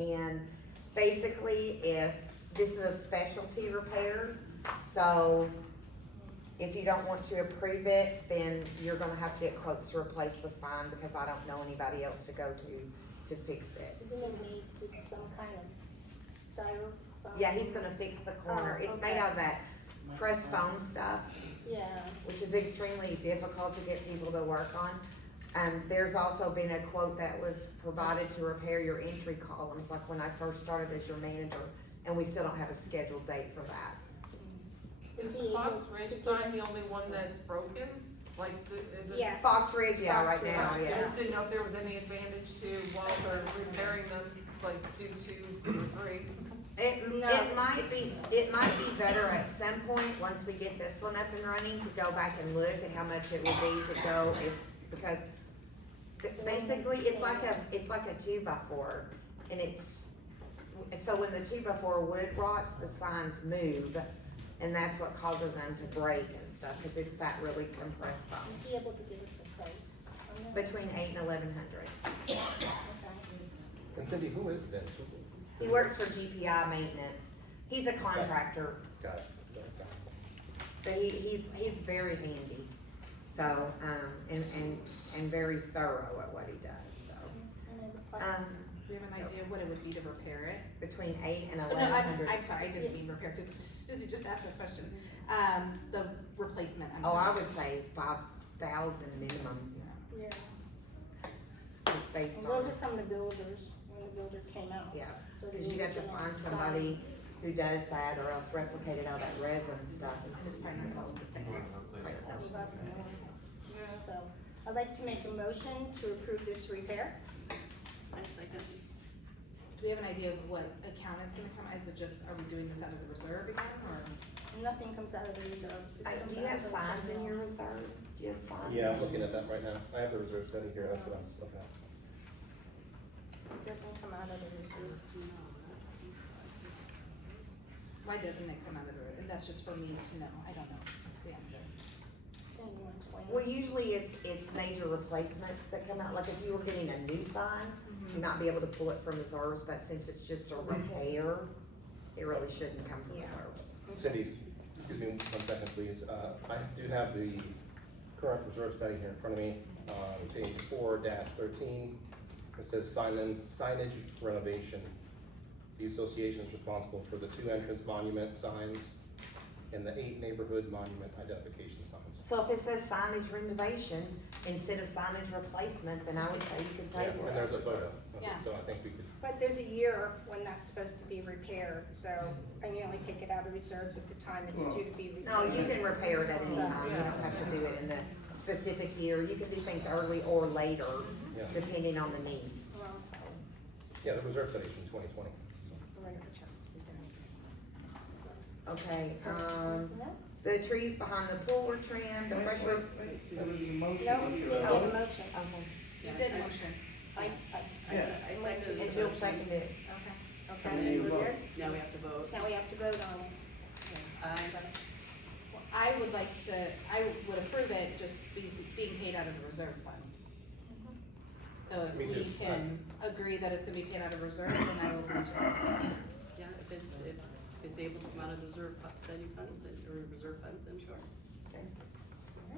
And basically, if, this is a specialty repair, so if you don't want to approve it, then you're gonna have to get quotes to replace the sign, because I don't know anybody else to go to fix it. Isn't it made with some kind of styrofoam? Yeah, he's gonna fix the corner. Oh, It's made okay. out of that pressed foam stuff, Yeah, which is extremely difficult to get people to work on. There's also been a quote that was provided to repair your entry columns, like when I first started as your manager, and we still don't have a scheduled date for that. is Is he the Fox able Ridge to sign give the us- only one that's broken? Like, is it? Yeah. Fox Ridge, yeah, right Fox Ridge, now, I yeah. just didn't know if there was any advantage to, while they're repairing them, like, do 2 or 3. No. It might be better at some point, once we get this one up and running, to go back and look at how much it would be to go, because basically, it's like a 2x4, and so when the 2x4 wood rots, the signs move, and that's what causes them to break and stuff, cause it's that really compressed foam. Is he able to give us a price on that? Between $800 and $1,100. Okay. And Cindy, who is Vince? He works for GPI Maintenance. He's a contractor, Got it. but he's very handy. So, and very thorough at what he does, so. And then the price. Do we have an idea what it would be to repair it? Between $800 and No, $1,100. I'm sorry, I didn't mean repair, because Susie just asked the question. The replacement, I'm Oh, I sorry. would say 5,000 minimum, Yeah, just based and those on, are from the builders, when the builder came out. yeah. So the Cause you'd have to original find sign. somebody who does that, or else replicate it all that resin stuff. And it's probably not all the same. Yeah. So, I'd like to make a motion to approve this repair. Do we have an idea of what account it's gonna come, is it just, are we doing this out of the reserve again, or? Nothing comes out of the reserves. This comes Do you out have of the signs in general. your reserve? Do you have signs? Yeah, I'm looking at that right now. I have the reserve study here, that's what I'm looking at. It doesn't come out of the reserves. Why doesn't it come out of the, and that's just for me to know, I don't know the answer. Cindy, you wanna explain? Well, usually it's major replacements that come out, like if you were getting a new sign, you might be able to pull it from reserves, but since it's just a repair, it really shouldn't come from Yeah. reserves. Cindy, excuse me 1 second, please. I do have the current reserve study here in front of me, page 4-13. It says signage renovation. The association is responsible for the 2 entrance monument signs and the 8 neighborhood monument identification signs. So if it says signage renovation instead of signage replacement, then I would say you could pay Yeah, for and there's a it. photo, Yeah. so I think we could, But there's a year when that's supposed to be repaired, so, and you only take it out of reserves at the time it's due to be repaired. No, you can repair it at any time, you don't have to do it in the specific year, you can do things early or later, yeah. depending on the need. Well, Yeah, the reserve study is from 2020. So. right over chest. Okay, Anything else? the trees behind the pool were trimmed, the pressure. No, you didn't get a motion. Okay, You did motion. I seconded. and Jill seconded it. Okay. Okay, we're good? Now we have to vote. Now we have to vote on it. Well, I would like to, I would approve it just being paid out of the reserve fund. So if Me too. we can agree that it's gonna be paid out of reserve, then I will agree to it. Yeah, if it's able to come out of reserve study funds, or reserve funds, then sure.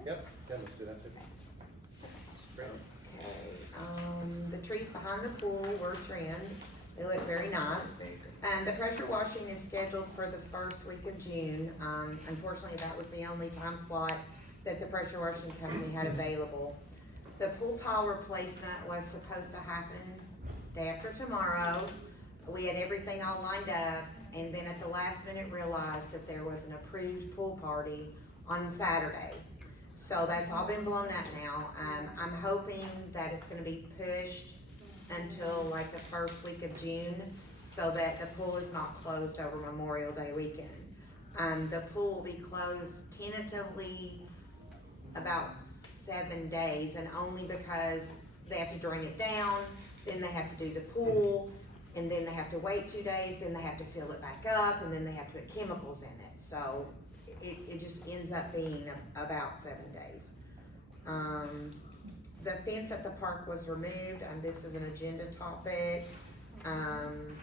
Yep, yeah, let's do that too. Great. Okay, the trees behind the pool were trimmed, they look very nice. And the pressure washing is scheduled for the first week of June. Unfortunately, that was the only time slot that the pressure washing company had available. The pool tile replacement was supposed to happen day after tomorrow. We had everything all lined up, and then at the last minute realized that there was an approved pool party on Saturday. So that's all been blown up now. I'm hoping that it's gonna be pushed until like the first week of June, so that the pool is not closed over Memorial Day weekend. The pool will be closed tentatively about 7 days, and only because they have to drain it down, then they have to do the pool, and then they have to wait 2 days, then they have to fill it back up, and then they have to put chemicals in it. So it just ends up being about 7 days. The fence at the park was removed, and this is an agenda topic. Um,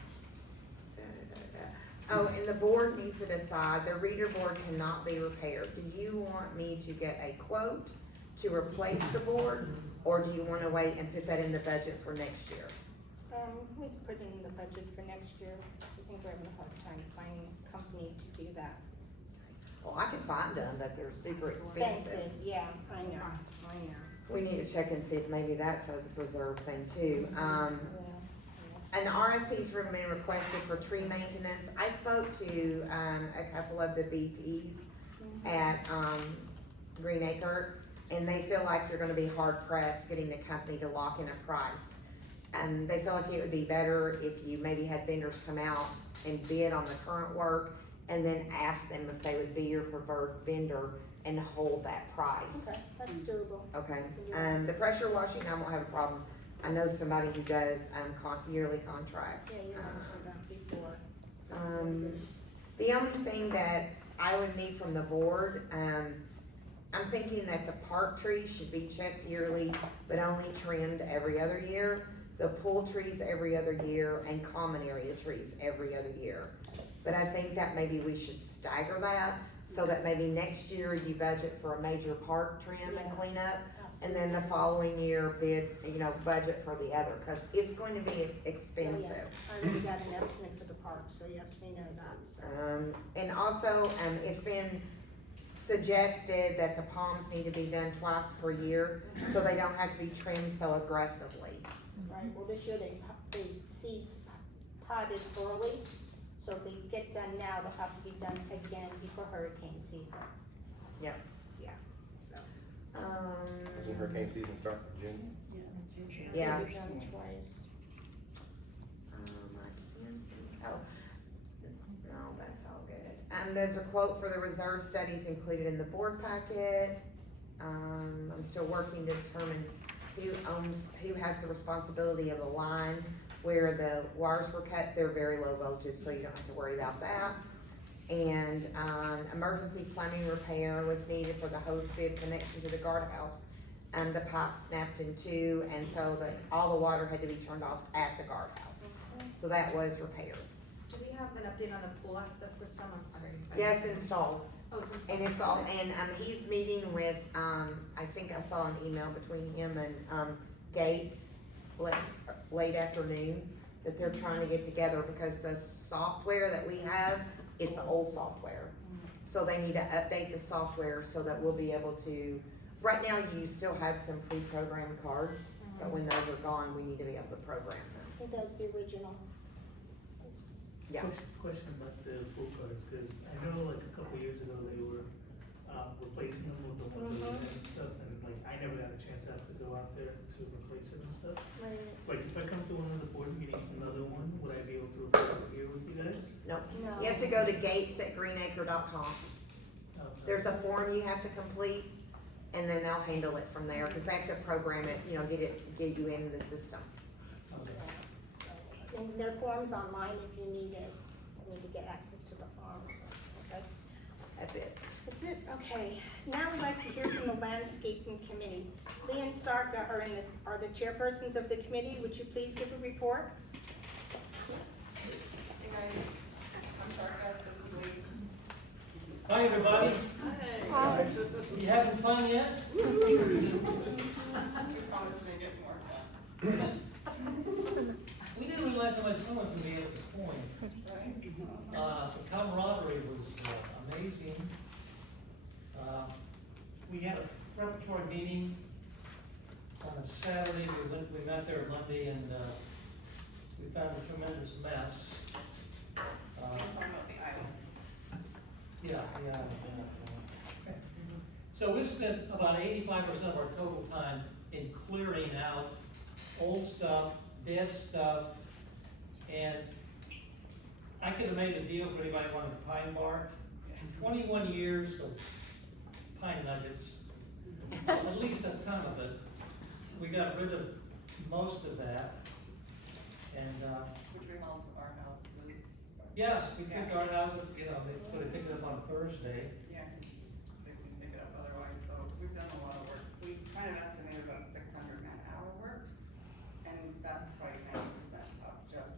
da, da, da, da. Oh, and the board needs to decide, the reader board cannot be repaired. Do you want me to get a quote to replace the board? Or do you wanna wait and put that in the budget for next year? We can put it in the budget for next year. I think we're having a hard time finding a company to do that. Well, I can find them, but they're super expensive. Yeah, I know, I know. We need to check and see if maybe that's a reserve thing too. Yeah. An RFP's been requested for tree maintenance. I spoke to, a couple of the BPs at, Green Acre, and they feel like you're gonna be hard pressed getting the company to lock in a price. And they feel like it would be better if you maybe had vendors come out and bid on the current work, and then ask them if they would be your preferred vendor and hold that price. Okay, that's doable. Okay, the pressure washing, I won't have a problem. I know somebody who does, yearly contracts. Yeah, you mentioned that before. The only thing that I would need from the board, I'm thinking that the park trees should be checked yearly, but only trimmed every other year. The pool trees every other year, and common area trees every other year. But I think that maybe we should stagger that, so that maybe next year you budget for a major park trim and cleanup, and then the following year budget for the other, cause it's going to be expensive. Yes, I already got an estimate for the park, so yes, we know that, so. And also, it's been suggested that the palms need to be done twice per year, so they don't have to be trimmed so aggressively. Right, well, this year they seeds potted early, so if they get done now, they'll have to be done again before hurricane season. Yep. Yeah, so. Doesn't hurricane season start in June? Yeah. They'll be done twice. Oh, no, that's all good. And there's a quote for the reserve studies included in the board packet. I'm still working to determine who has the responsibility of the line where the wires were cut. They're very low voltage, so you don't have to worry about that. And, emergency plumbing repair was needed for the hose bib connection to the guardhouse. And the pipe snapped in two, and so all the water had to be turned off at the guardhouse. So that was repaired. Do we have an update on the pool access system? I'm sorry. Yes, installed. Oh, it's installed. And it's all, and, he's meeting with, I think I saw an email between him and, Gates late afternoon, that they're trying to get together because the software that we have is the old software. So they need to update the software so that we'll be able to, right now you still have some pre-programmed cards, but when those are gone, we need to be able to program them. I think that was the original. Yeah. Question about the pool cards, cause I know like a couple years ago they were, replacing them with the ones that we had and stuff, and like, I never got a chance to have to go out there to replace it and stuff. Right. Like, if I come to one of the board meetings, another one, would I be able to replace it here with you guys? Nope. No. You have to go to gates@greenacre.com. Okay. There's a form you have to complete, and then they'll handle it from there, cause they have to program it, get you into the system. Okay. And the form's online if you need it, need to get access to the form, so, okay? That's it. That's it, okay. Now we'd like to hear from the landscaping committee. Lee and Sarka are the chairpersons of the committee. Would you please give a report? Hey guys, I'm Sarka, this is Lee. Hi, everybody. Hi. You having fun yet? We promised to make it more fun. We didn't realize how much fun was gonna be at this point. Right? The camaraderie was amazing. We had a preparatory meeting on a Saturday. We met there Monday, and we found a tremendous mess. He's talking about the island. Yeah. So we spent about 85% of our total time in clearing out old stuff, dead stuff, and I could have made a deal for anybody who wanted pine bark. 21 years of pine nuggets, at least a ton of it. We got rid of most of that, and, Which we hauled to our houses. yes, we took our houses, so they picked it up on Thursday. Yeah, 'cause they couldn't pick it up otherwise, so we've done a lot of work. We kind of estimated about 600 man-hour work, and that's probably 90% of just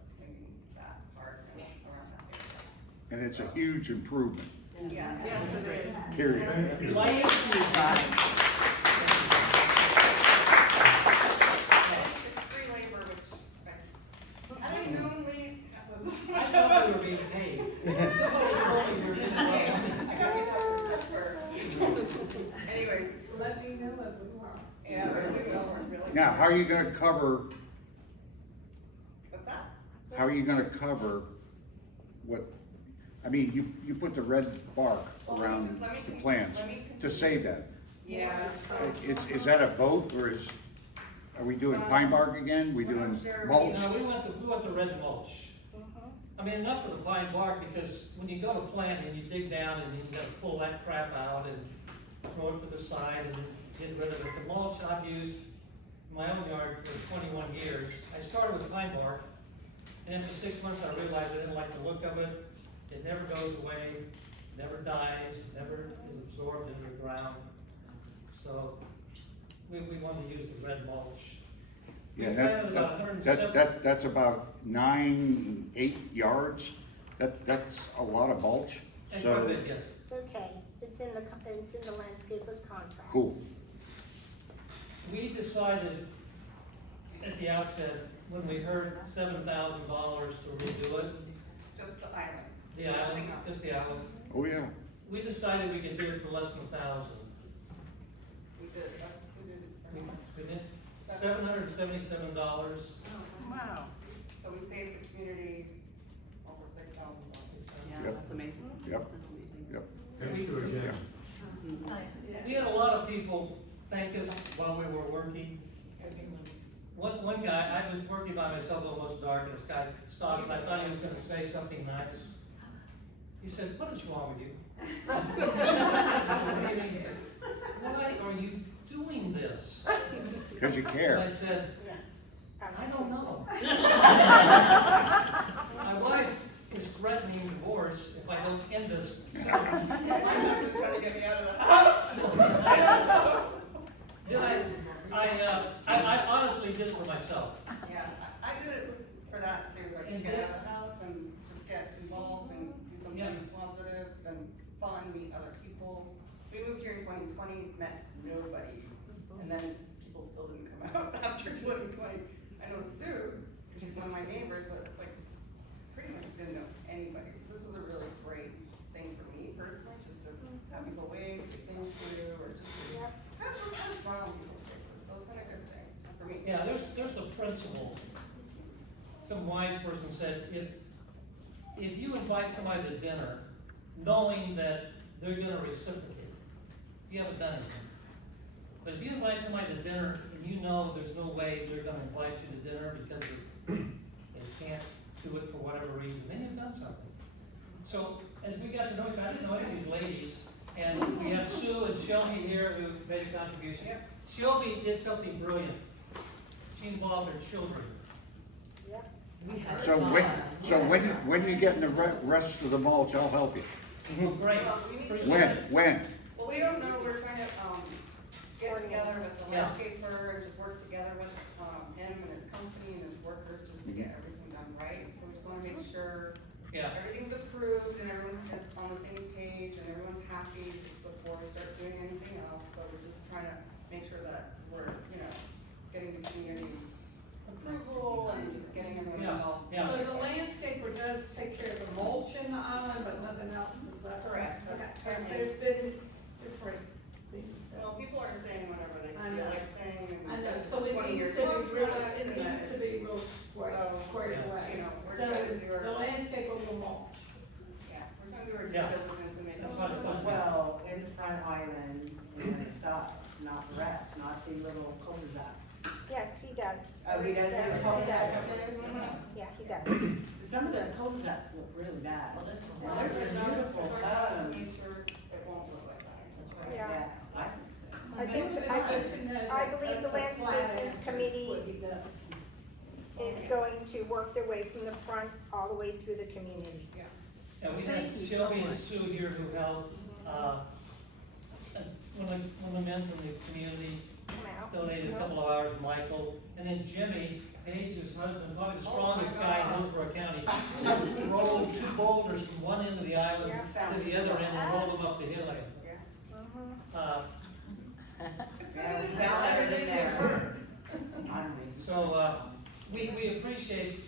and it's a huge improvement, Yes, it is. period. Land It's free labor, which I didn't normally have this I much thought we of were being paid. Somebody told me we were being paid. I gotta get that for Anyway. Let me know if we are. Yeah, we will, we're really. Now, how are you gonna cover, What's that? how are you gonna cover what, I mean, you put the red bark around the plants to say that. Yeah. Is that a vote, or are we doing pine bark again? We We're not doing sure. mulch? No, we want the red mulch. I mean, enough of the pine bark, because when you go to plant and you dig down and you gotta pull that crap out and throw it to the side and get rid of it. The mulch I've used in my own yard for 21 years. I started with pine bark, and after 6 months I realized I didn't like the look of it. It never goes away, never dies, never is absorbed into the ground. So we wanted to use the red mulch. We Yeah, planted about 107 that's about 8 yards. That's a lot of mulch, And quite a so, bit, yes. It's okay, it's in the landscaper's contract. cool. We decided at the outset, when we heard $7,000 to redo it, Just the island. the island, Nothing else. just the island, Oh, yeah. we decided we could do it for less than 1,000. We did, we did. We did $777. Wow. So we saved the community over $6,000. Yeah, Yep. that's amazing. Yep. That's amazing. Yep. Yeah. We had a lot of people thank us while we were working. One guy, I was working by myself almost dark, and this guy stopped, and I thought he was gonna say something nice. He said, "What is wrong with you?" He said, "Why are you doing this?" Because you And I care. said, Yes. "I don't know." My wife is threatening divorce if I don't end this. My husband's trying to get me out of the house. Then I honestly did it for myself. Yeah, I did it for that too, like to get out of the house and just get involved and do something positive and fun, meet other people. We moved here in 2020, met nobody, and then people still didn't come out after 2020. I know Sue, she's one of my neighbors, but like, pretty much didn't know anybody. So this was a really great thing for me personally, just to have people wave, say thank you, or just to kind of smile on people's faces. So it's been a good thing for me. Yeah, there's a principle. Some wise person said, if you invite somebody to dinner, knowing that they're gonna reciprocate, you haven't done anything. But if you invite somebody to dinner and you know there's no way they're gonna invite you to dinner because they can't do it for whatever reason, then you've done something. So as we got to know each other, I didn't know any of these ladies, and we have Sue and Shelby here who made a contribution. Shelby did something brilliant. She involved her children. So when you get in the rest of the mulch, I'll help you. Great. Well, we need to- When? Well, we don't know, we're trying to, get together with the Yeah. landscaper and just work together with, him and his company and his workers just to get everything done right. So we just wanna make sure Yeah, everything's approved and everyone is on the same page and everyone's happy before we start doing anything else. So we're just trying to make sure that we're, getting the community approval and just getting everyone yeah, involved. yeah. So the landscaper does take care of the mulch in the island, but nothing else, is that correct? Correct. Okay, and there's been different things that. Well, people are saying whatever they I feel know. like saying and. I know, it's so it 20-year needs to be really, contract it and needs that to be real squared, So, squared yeah, away. we're So trying to do our. the landscaper will mulch. Yeah, we're trying to do our due Yeah. diligence and make. That's sure what it's that- supposed to be. Well, in front island and sides, not the rest, not the little cul-de-sacs. Yes, he does. Oh, he does have He cul-de-sacs does. there? Yeah, he does. Some of those cul-de-sacs look really bad. Well, They're they're done, beautiful, we're trying to make sure it won't look like that. Yeah. Yeah, I think so. I think, It's good to know I that believe the that's a flat landscaping answer, committee what he does. is going to work their way from the front all the way through the community. And we had Thank you so Shelby and much. Sue here who helped, one of the men from the community Come out. donated a couple of hours, Michael, and then Jimmy, Paige's husband, probably the strongest guy in Hillsborough County, drove moved two boulders from one end of the island to the other end and rolled them up the hill. Uh, Yeah, we found everything there. so, we appreciate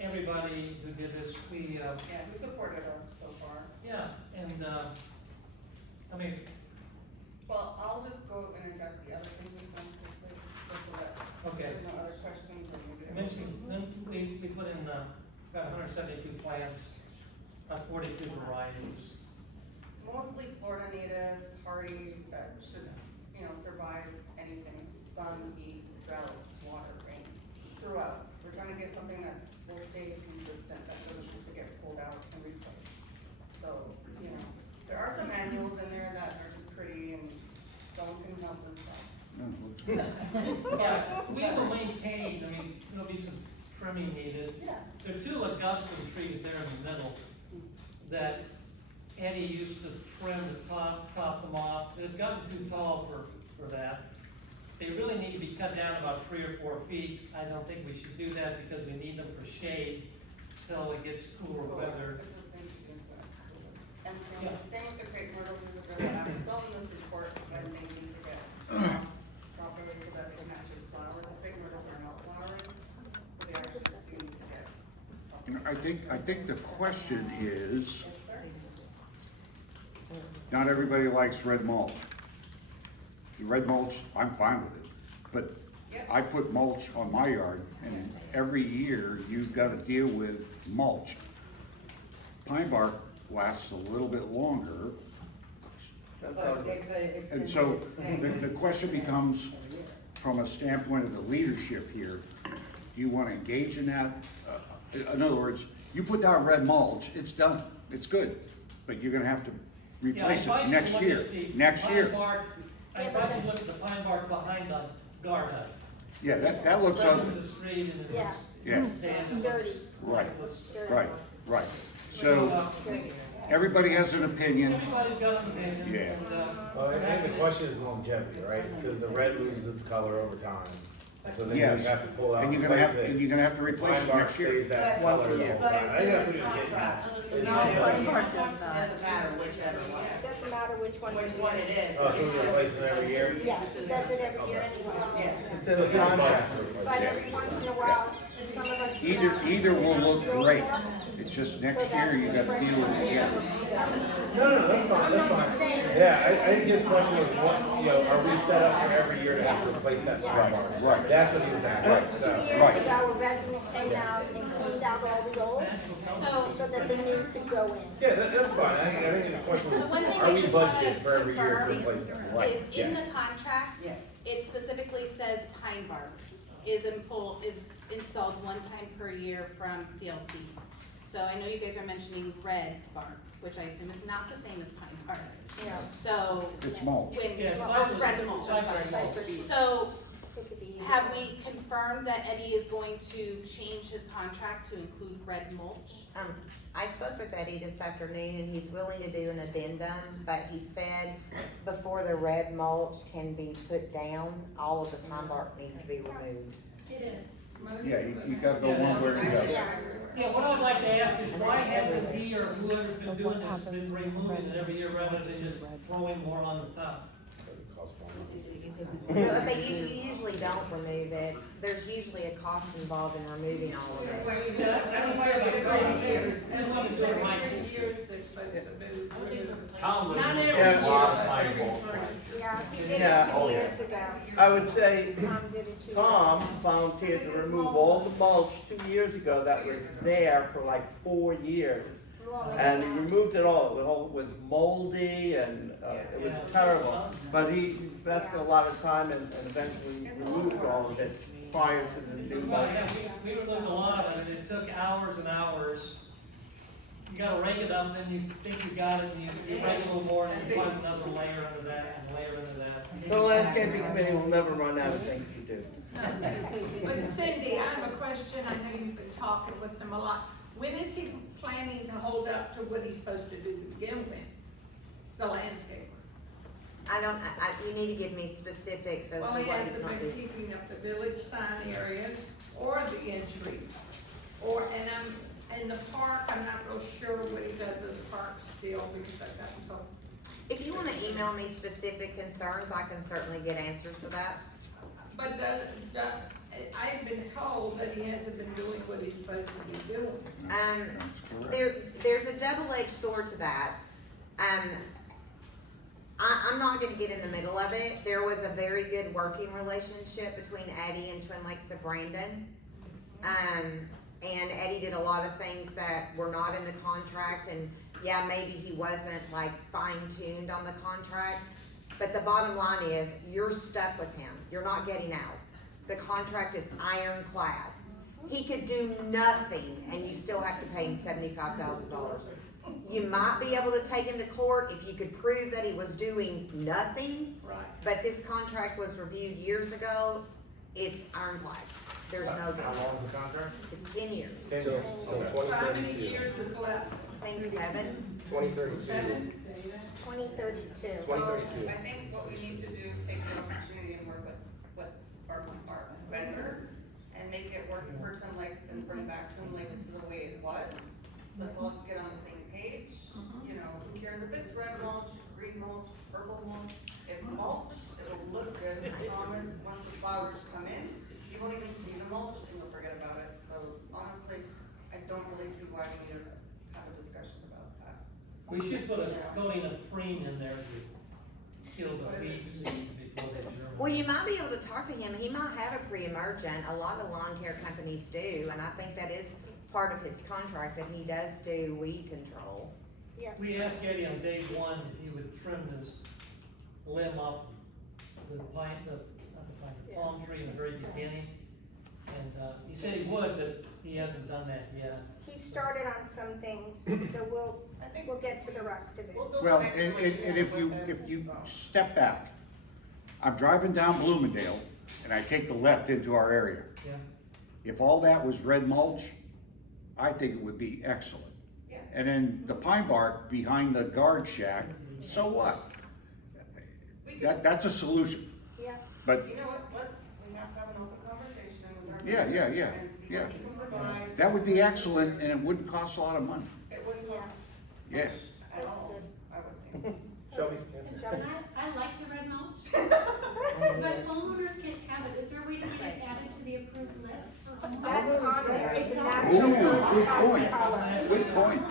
everybody who did this. We, Yeah, who supported us so far? yeah, and, I mean, Well, I'll just go and address the other things we've done quickly, just so that okay. there's no other questions or maybe. Then we put in, about 172 plants, 42 varieties. Mostly Florida native, hardy, that should, survive anything, sun, heat, drought, water, rain, throughout. We're trying to get something that will stay consistent, that doesn't have to get pulled out and replaced. So, there are some annuals in there that are just pretty and someone can help themselves. No, it looks good. Yeah, we will maintain, I mean, there'll be some trimming needed. Yeah. There are two ligustrum trees there in the middle that Eddie used to trim the top them off. They've gotten too tall for that. They really need to be cut down about 3 or 4 feet. I don't think we should do that because we need them for shade till it gets cooler weather. It's a thing to do, but- And Yeah. same with the crepe myrtle, which is really bad. It's all in this report, but I think these are get properly so that they match the flowers. The crepe myrtles are not flowering, so they are just seem to get. I think the question is, Yes, sir. not everybody likes red mulch. The red mulch, I'm fine with it, but Yep. I put mulch on my yard, and every year you've gotta deal with mulch. Pine bark lasts a little bit longer, and so the question becomes, from a standpoint of the leadership here, do you wanna engage in that? In other words, you put down red mulch, it's done, it's good, but you're gonna have to replace Yeah, I it next look year, at the next pine year. bark- I advise you look at the pine bark behind the guard hut. Yeah, that looks Spread ugly. to the street and it Yeah. looks. Yeah. It Dirty. looks Right. lifeless. Right, right. So, So, everybody has an opinion. everybody's got an opinion. Yeah. And, Well, I think the question is longevity, right? Because the red loses its color over time. So then you Yes, have to pull out and and you're gonna have, replace it. and you're gonna have to replace Pine it bark next year. stays that But- color the whole but time. I think that's what it's he's getting at. contract. It's No, just but like- it doesn't matter whichever one. Doesn't matter which one. Which one it is. Oh, so we replace them every year? Yes, he does it every year anyway. Yeah. It's in the contract. But every once in a while, some of us. Either will look great, it's just next year you gotta deal with it again. No, that's fine, that's fine. Yeah, I think his question was, what, are we set up for every year to have to replace that pine bark? Right. That's what he was asking. Right. 2 So- years Right. ago, a resident came out and cleaned out all the old, so that the new could go in. Yeah, that's fine. I think the question So one was, thing are I we just wanna budgeted for every year to confirm replace them? Right, is in yeah. the contract, Yeah. it specifically says pine bark is installed 1 time per year from CLC. So I know you guys are mentioning red bark, which I assume is not the same as pine bark. Yeah. So It's mulch. when, Yeah, or cypress- red mulch, I'm cypress sorry. mulch. So It could be. have we confirmed that Eddie is going to change his contract to include red mulch? I spoke with Eddie this afternoon and he's willing to do an addendum, but he said before the red mulch can be put down, all of the pine bark needs to be removed. Yeah, you gotta go one way or the other. Yeah, what I'd like to ask is why hasn't he or whoever's been doing this been removing it every year rather than just throwing more on the top? But they usually don't remove it, there's usually a cost involved in removing all of it. That's why we Every agree. years, every years they're supposed to move. Tom Not every would year, a lot of but pine every balls. 3. Yeah, he did Yeah, it oh, 2 yeah. years ago. I would say Tom did it 2 years ago. Tom volunteered to remove all the mulch 2 years ago that was there for like 4 years. And he removed it all, it was moldy and it was terrible. But he invested a lot of time and eventually removed all of it prior to the new mulch. Yeah, we removed a lot of it, and it took hours and hours. You gotta rake it up, then you think you got it, and you rake a little more, and then you find another layer under that, and layer under that. The landscaping committee will never run out of things to do. But Cindy, I have a question, I know you've been talking with him a lot. When is he planning to hold up to what he's supposed to do to begin with, the landscaper? You need to give me specifics as to Well, what he he's hasn't gonna been do. keeping up the village sign areas or the entry. And And the park, I'm not real sure what he does at the park still, because I've gotten told. If you wanna email me specific concerns, I can certainly get answers for that. But I've been told that he hasn't been doing what he's supposed to be doing. There's a double-edged sword to that. I'm not gonna get in the middle of it. There was a very good working relationship between Eddie and Twin Lakes of Brandon. And Eddie did a lot of things that were not in the contract, and yeah, maybe he wasn't like fine-tuned on the contract. But the bottom line is, you're stuck with him. You're not getting out. The contract is ironclad. He could do nothing, and you still have to pay him $75,000. You might be able to take him to court if you could prove that he was doing nothing. Right. But this contract was reviewed years ago. It's ironclad. There's no How doubt. long is the contract? It's 10 years. Till So how many 2032. years is left? I think 7. 2032. 2032. 2032. I think what we need to do is take the opportunity and work with our vendor and make it work for Twin Lakes and bring back Twin Lakes to the way it was. Let's all just get on the same page, you know, who cares if it's red mulch, green mulch, purple mulch, it's mulch, it'll look good, I promise, once the flowers come in, you won't even see the mulch and you'll forget about it, so honestly, I don't really see why we need to have a discussion about that. We should put a coating of preen in there to kill the weed seeds before they germinate. Well, you might be able to talk to him. He might have a pre-emergent. A lot of lawn care companies do, and I think that is part of his contract, that he does do weed control. We asked Eddie on day one if he would trim this limb off the pine, not the pine, the palm tree in the very beginning. And, he said he would, but he hasn't done that yet. He started on some things, so we'll get to the rest of it. We'll build Well, the next and relationship if you, with them, if you so. step back, I'm driving down Bloomingdale and I take the left into our area. Yeah. If all that was red mulch, I think it would be excellent. Yeah. And then the pine bark behind the guard shack, so what? That's a solution, Yeah, but You know what, we have to have an open conversation with our. Yeah, yeah, vendor yeah, And see yeah. what he can provide. that would be excellent and it wouldn't cost a lot of money. It wouldn't cost Yeah. much at That's all, good. I would think. Shelby? Shelby? I like the red mulch, but homeowners can't have it. Is there a way to get it added to the approved list for homeowners? that's on there. It's Ooh, natural good point, color. good point.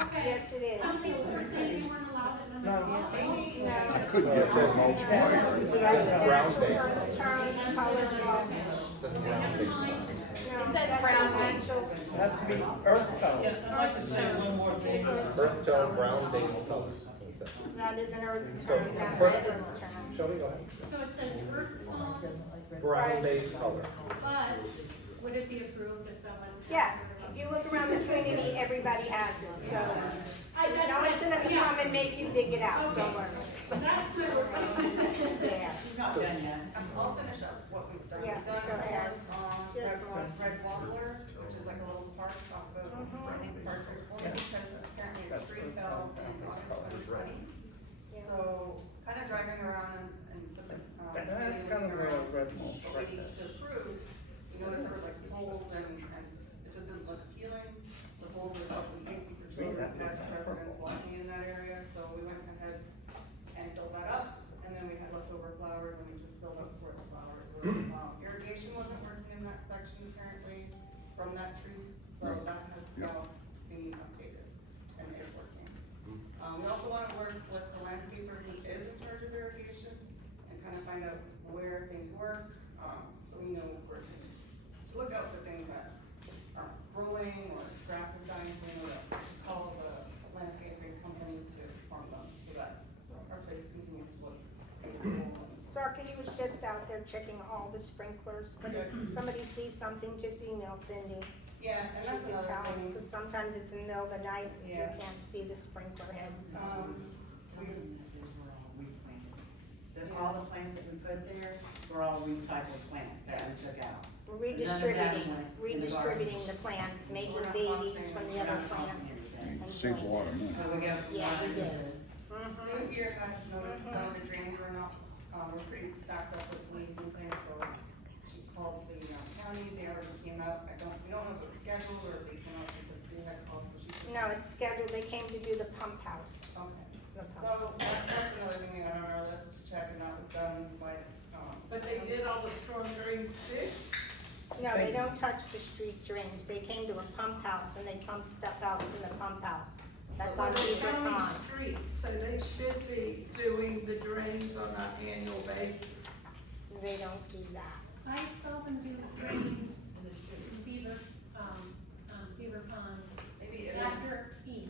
Okay. Yes, it is. Some people are saying they weren't allowed it under. I could get red mulch white. That's a Brown natural base. term, color mulch. Says brown base. No, It says that's brown a natural. It has to be earth tone. Yeah, I'd like to say one more thing. Earth tone, brown base color. That is an earth So, term, not for- red term. Shelby, go ahead. So it says earth tone, Brown base color. but would it be approved if someone? Yes, if you look around the community, everybody has it, so no one's gonna come and make you dig it out, don't worry. That's my work. Yeah. She's not done yet. I'll finish up what we've done. Yeah, We've done go ahead. Red Waddler, which is like a little park off of, I think, Partridge Corner, because apparently a tree fell in August 2020. So, kind of driving around and with the, That's kind of a red mulch what right we need there. to approve, you notice there were like holes and it just didn't look appealing. The holes were health and safety for children as residents walking in that area, so we went ahead and filled that up, and then we had leftover flowers, and we just filled up where the flowers were. Irrigation wasn't working in that section currently from that tree, so that has now been updated and is working. We also wanna work with the landscaper who is in charge of irrigation and kind of find out where things work, so we know where things, to look out for things that aren't growing or grass is dying, so we know to call the landscaping company to farm them, so that our place continues to look beautiful. Sarka, he was just out there checking all the sprinklers, but if somebody sees something, just email Cindy. Yeah, and She that's can another tell, thing. because sometimes it's in the middle of the night, you Yeah. can't see the sprinkler heads. All the plants that we put there were all recycled plants that we took out. We're None of that redistributing, went in the redistributing garbage. the plants, making We're not babies costing- from the We're other not costing plants. anything. and Saves a doing lot of money. So we go. Yeah, we did. New year had noticed some of the drains were not, were pretty stacked up with leaves and things, so she called the county, they already came out, we don't know if it was scheduled or if they came out to No, it's scheduled, they came to do the pump house. Okay. The So pump. that's another thing we had on our list to check, and that was done by, But they did all the storm drains too? No, they don't touch the street drains, they came to a pump house and they pumped stuff out from the pump house. That's on Well, they're Beaver county Pond. streets, so they should be doing the drains on an annual basis. They don't do that. I saw them do drains in Beaver, Beaver Pond maybe, after E.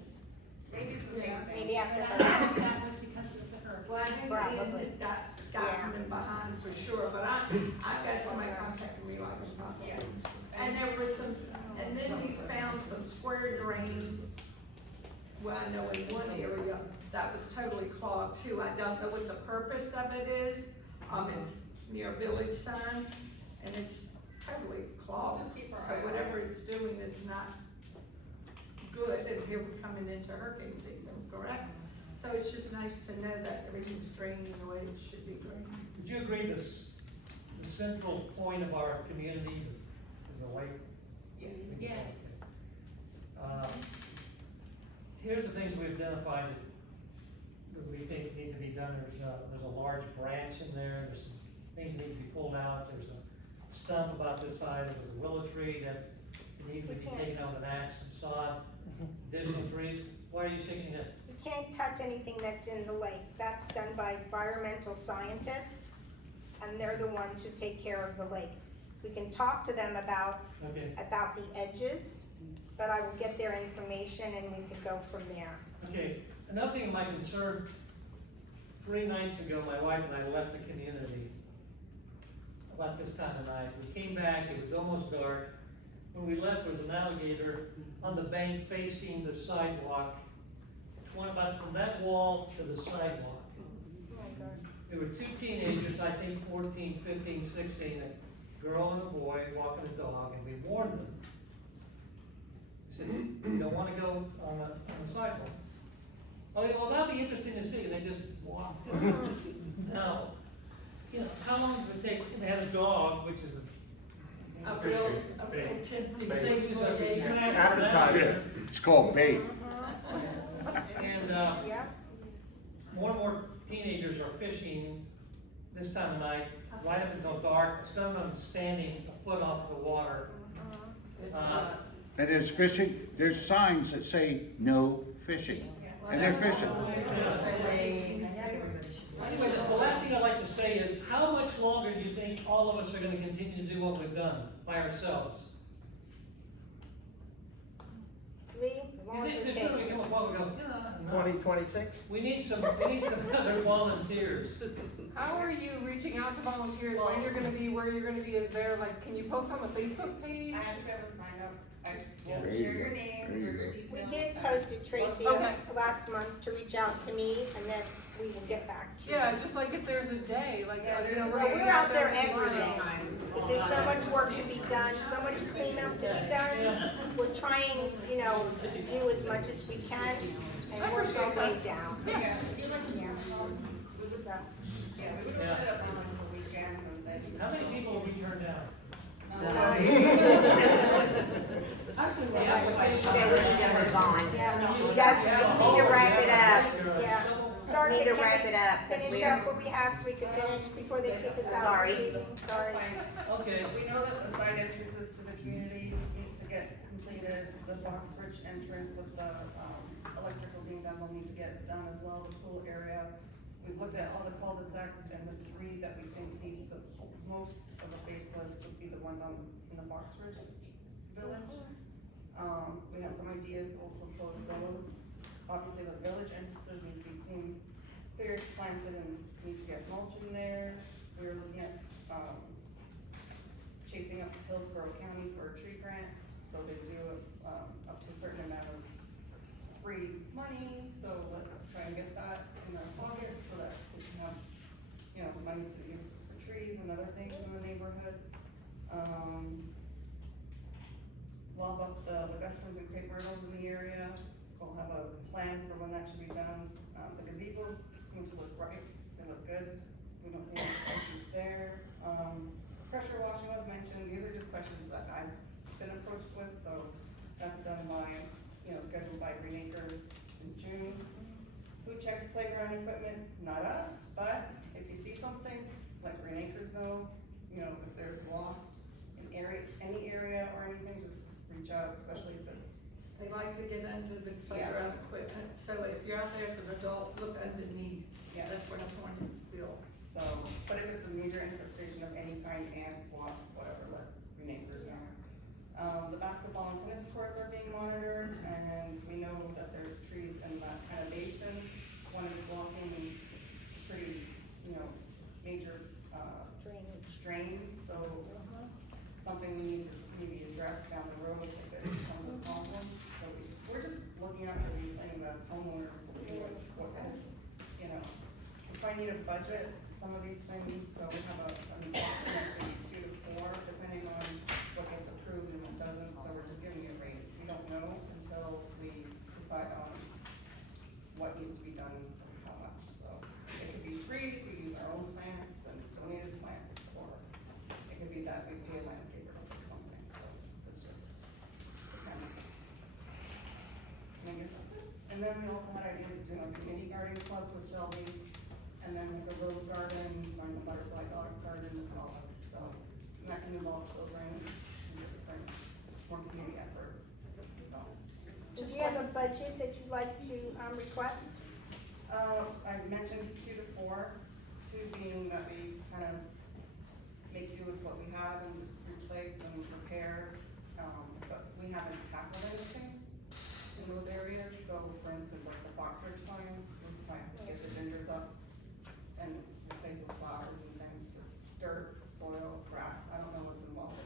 maybe it's the same thing. Maybe after And I her. think that was because it was a hurricane. Well, I think Probably. Ian has gotten them behind for sure, but I got somebody contacting me like about that. And there were some, and then we found some square drains. Well, I know in one area that was totally clogged too. I don't know what the purpose of it is. It's near a village sign and it's totally clogged. Just keep our So eye on whatever it's doing is not good, and here we're coming into hurricane season, correct? So it's just nice to know that everything's draining the way it should be draining. Would you agree the central point of our community is the lake? Yeah. Yeah. Here's the things we've identified that we think need to be done. There's a large branch in there, there's some things that need to be pulled out, there's a stump about this size, it was a willow tree that's can easily be taken out with an axe and sawed. Additional trees, why are you shaking your head? You can't touch anything that's in the lake. That's done by environmental scientists, and they're the ones who take care of the lake. We can talk to them about Okay, the edges, but I will get their information and we could go from there. okay, another thing of my concern, 3 nights ago, my wife and I left the community about this time of night. We came back, it was almost dark. When we left, there was an alligator on the bank facing the sidewalk. Went about from that wall to the sidewalk. Oh my God. There were 2 teenagers, I think 14, 15, 16, a girl and a boy walking a dog, and we warned them. We said, you don't wanna go on the sidewalk. Oh, well, that'd be interesting to see, and they just walked. Now, you know, how long does it take, they had a dog, which is A real tempting thing Which is for a a snack. Appetizer. It's called bait. And, Yeah, more and more teenagers are fishing this time of night, right up until dark, some of them standing a foot off the water. And there's fishing, there's signs that say no fishing, and they're fishing. Anyway, the last thing I'd like to say is, how much longer do you think all of us are gonna continue to do what we've done by ourselves? Lee, as long as it There's gonna takes. become a point where we go, no. 2026? We need some other volunteers. How are you reaching out to volunteers, when you're gonna be, where you're gonna be, is there, like, can you post on the Facebook page? I actually have a sign up, I Yeah. will There you share your go. names There or you your go. details. We did post it, Tracy, Okay. last month to reach out to me, and then we will get back to you. Yeah, just like if there's a day, like, Yeah, you know, Well, we're out there every tomorrow. day, because there's so much work to be done, so much cleanup to be done. We're trying, you know, to do as much as we can, and work our way down. Yeah, if you look, Yeah. so, yeah, we would Yeah. put it on like the weekends and then. How many people have we turned down? Actually, The Okay, application- we need to move on. Yeah. You guys, we need to wrap it up. Yeah. Sorry, Need to can wrap we it up, 'cause finish we're- up what we have so we can finish before they kick us out Sorry. this evening? Sorry. Okay, We know that the side entrances to the community needs to get completed, the Fox Ridge entrance with the, electrical being done will need to get done as well, the pool area. We've looked at all the cul-de-sacs and the 3 that we think need the most of a facelift would be the ones in the Fox Ridge Village. We have some ideas, we'll propose those. Obviously, the village entrances need to be cleared, planted, and need to get mulch in there. We were looking at, chasing up Hillsborough County for a tree grant, so they do, up to a certain amount of free money, so let's try and get that in our pocket so that we can have, you know, money to use for trees and other things in the neighborhood. Log up the restrooms and crepe myrtles in the area, we'll have a plan for when that should be done. The gazebos seem to look right, they look good, we don't see any issues there. Pressure washing was mentioned, these are just questions that I've been approached with, so that's done by, you know, scheduled by not us, but if you see something, like Green Acres know, you know, if there's wasps in any area or anything, just reach out, especially if it's, They like to get under the playground equipment, so if you're out there as an adult, look underneath. Yeah. That's where the hornets build. so, but if it's a major infestation of any kind, ants, wasps, whatever, let Green Acres know. The basketball and tennis courts are being monitored, and we know that there's trees in that kind of basin. One is blocking pretty, you know, major, drain, so something we need to maybe address down the road if it becomes a problem. So we're just looking after these things as homeowners to see what, you know, we probably need a budget, some of these things, so we have an approximately 2 to 4, depending on what gets approved and what doesn't, so we're just giving you a rate. We don't know until we decide on what needs to be done and how much, so. It could be free, we use our own plants and donated plants, or it could be that we pay a landscaper or something, so it's just, depends. And I guess that's it. And then we also had ideas of doing a community garden club with Shelby, and then like a rose garden, or a butterfly garden as well, so. And that can involve children and just bring more community effort, so. Do you have a budget that you'd like to, request? I mentioned 2 to 4, 2 being that we kind of make do with what we have and just replace and repair, but we haven't tackled anything in those areas, so for instance, like the Foxbridge sign, we might have to get the gingers up and replace with flowers and things, just dirt, soil, grass, I don't know what's involved.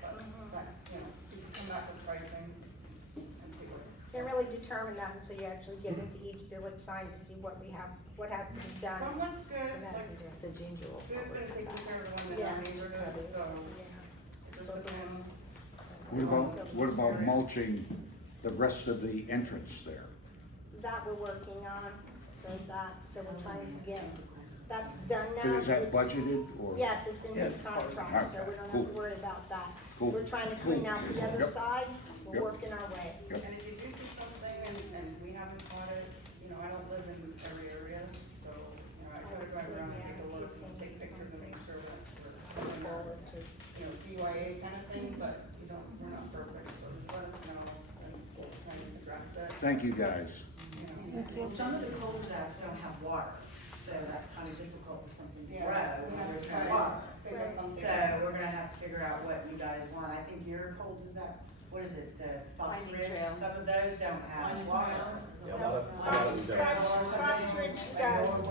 But, you know, we can come back with pricing and see what. Can't really determine that until you actually get into each village sign to see what we have, what has to be done. Some look good, like, The ginger will Sue's been probably come taking back. care of the one in our neighborhood, so it just depends. What about mulching the rest of the entrance there? That we're working on, so we're trying to get, that's done now. So is that budgeted or? Yes, it's in his Yes. contract, so we don't have Cool. to worry about that. Cool. We're trying to clean out the other Yep. sides, we're Yep. working our way. Yep. And if you do see something and we haven't caught it, you know, I don't live in every area, so, you know, I try to drive around and take a look and take pictures and make sure that we're Forward to. you know, CYA kind of thing, but you don't, we're not perfect, so just let us know and we'll try and address it, Thank you, guys. you know. Well, some of the cul-de-sacs don't have water, so that's kind of difficult for something to Yeah, grow we when have to there's try no water. and figure out something. So we're gonna have to figure out what you guys want. I think your cul-de-sac, what is it, the Fox Winding Ridge, Trail. some of those don't have water. Yeah, a lot of these are- Fox Ridge does,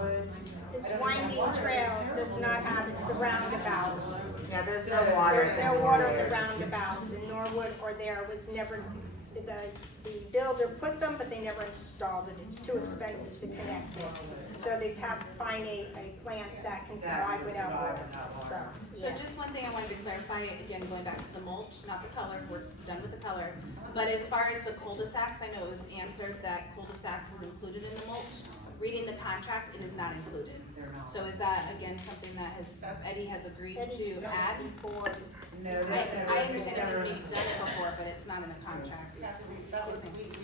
it's winding trail, does not have, it's the roundabouts. Yeah, there's no water. There's no water in the roundabouts in Norwood, or there was never, the builder put them, but they never installed it, it's too expensive to connect it. So they'd have to find a plant that can survive without water, so, So yeah. just one thing I wanted to clarify, again, going back to the mulch, not the color, we're done with the color. But as far as the cul-de-sacs, I know it was answered that cul-de-sacs is included in the mulch. Reading the contract, it is not included. They're not. So is that, again, something that Eddie has agreed Eddie's to done add? it before. No, I understand he's maybe done it before, but it's not in the contract. We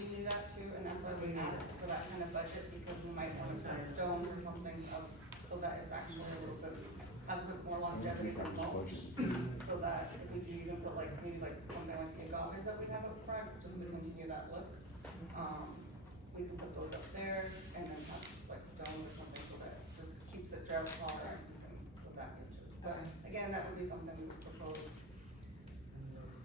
knew that too, and that's why we asked for that kind of budget, because we might want to put stones or something up, so that it's actually a little bit, has a bit more longevity from mulch. So that if we could even put like, maybe like something like the agaves that we have up front, just to continue that look. We can put those up there, and then have like stones or something, so that it just keeps it drought tolerant and things of that nature. But again, that would be something we would propose.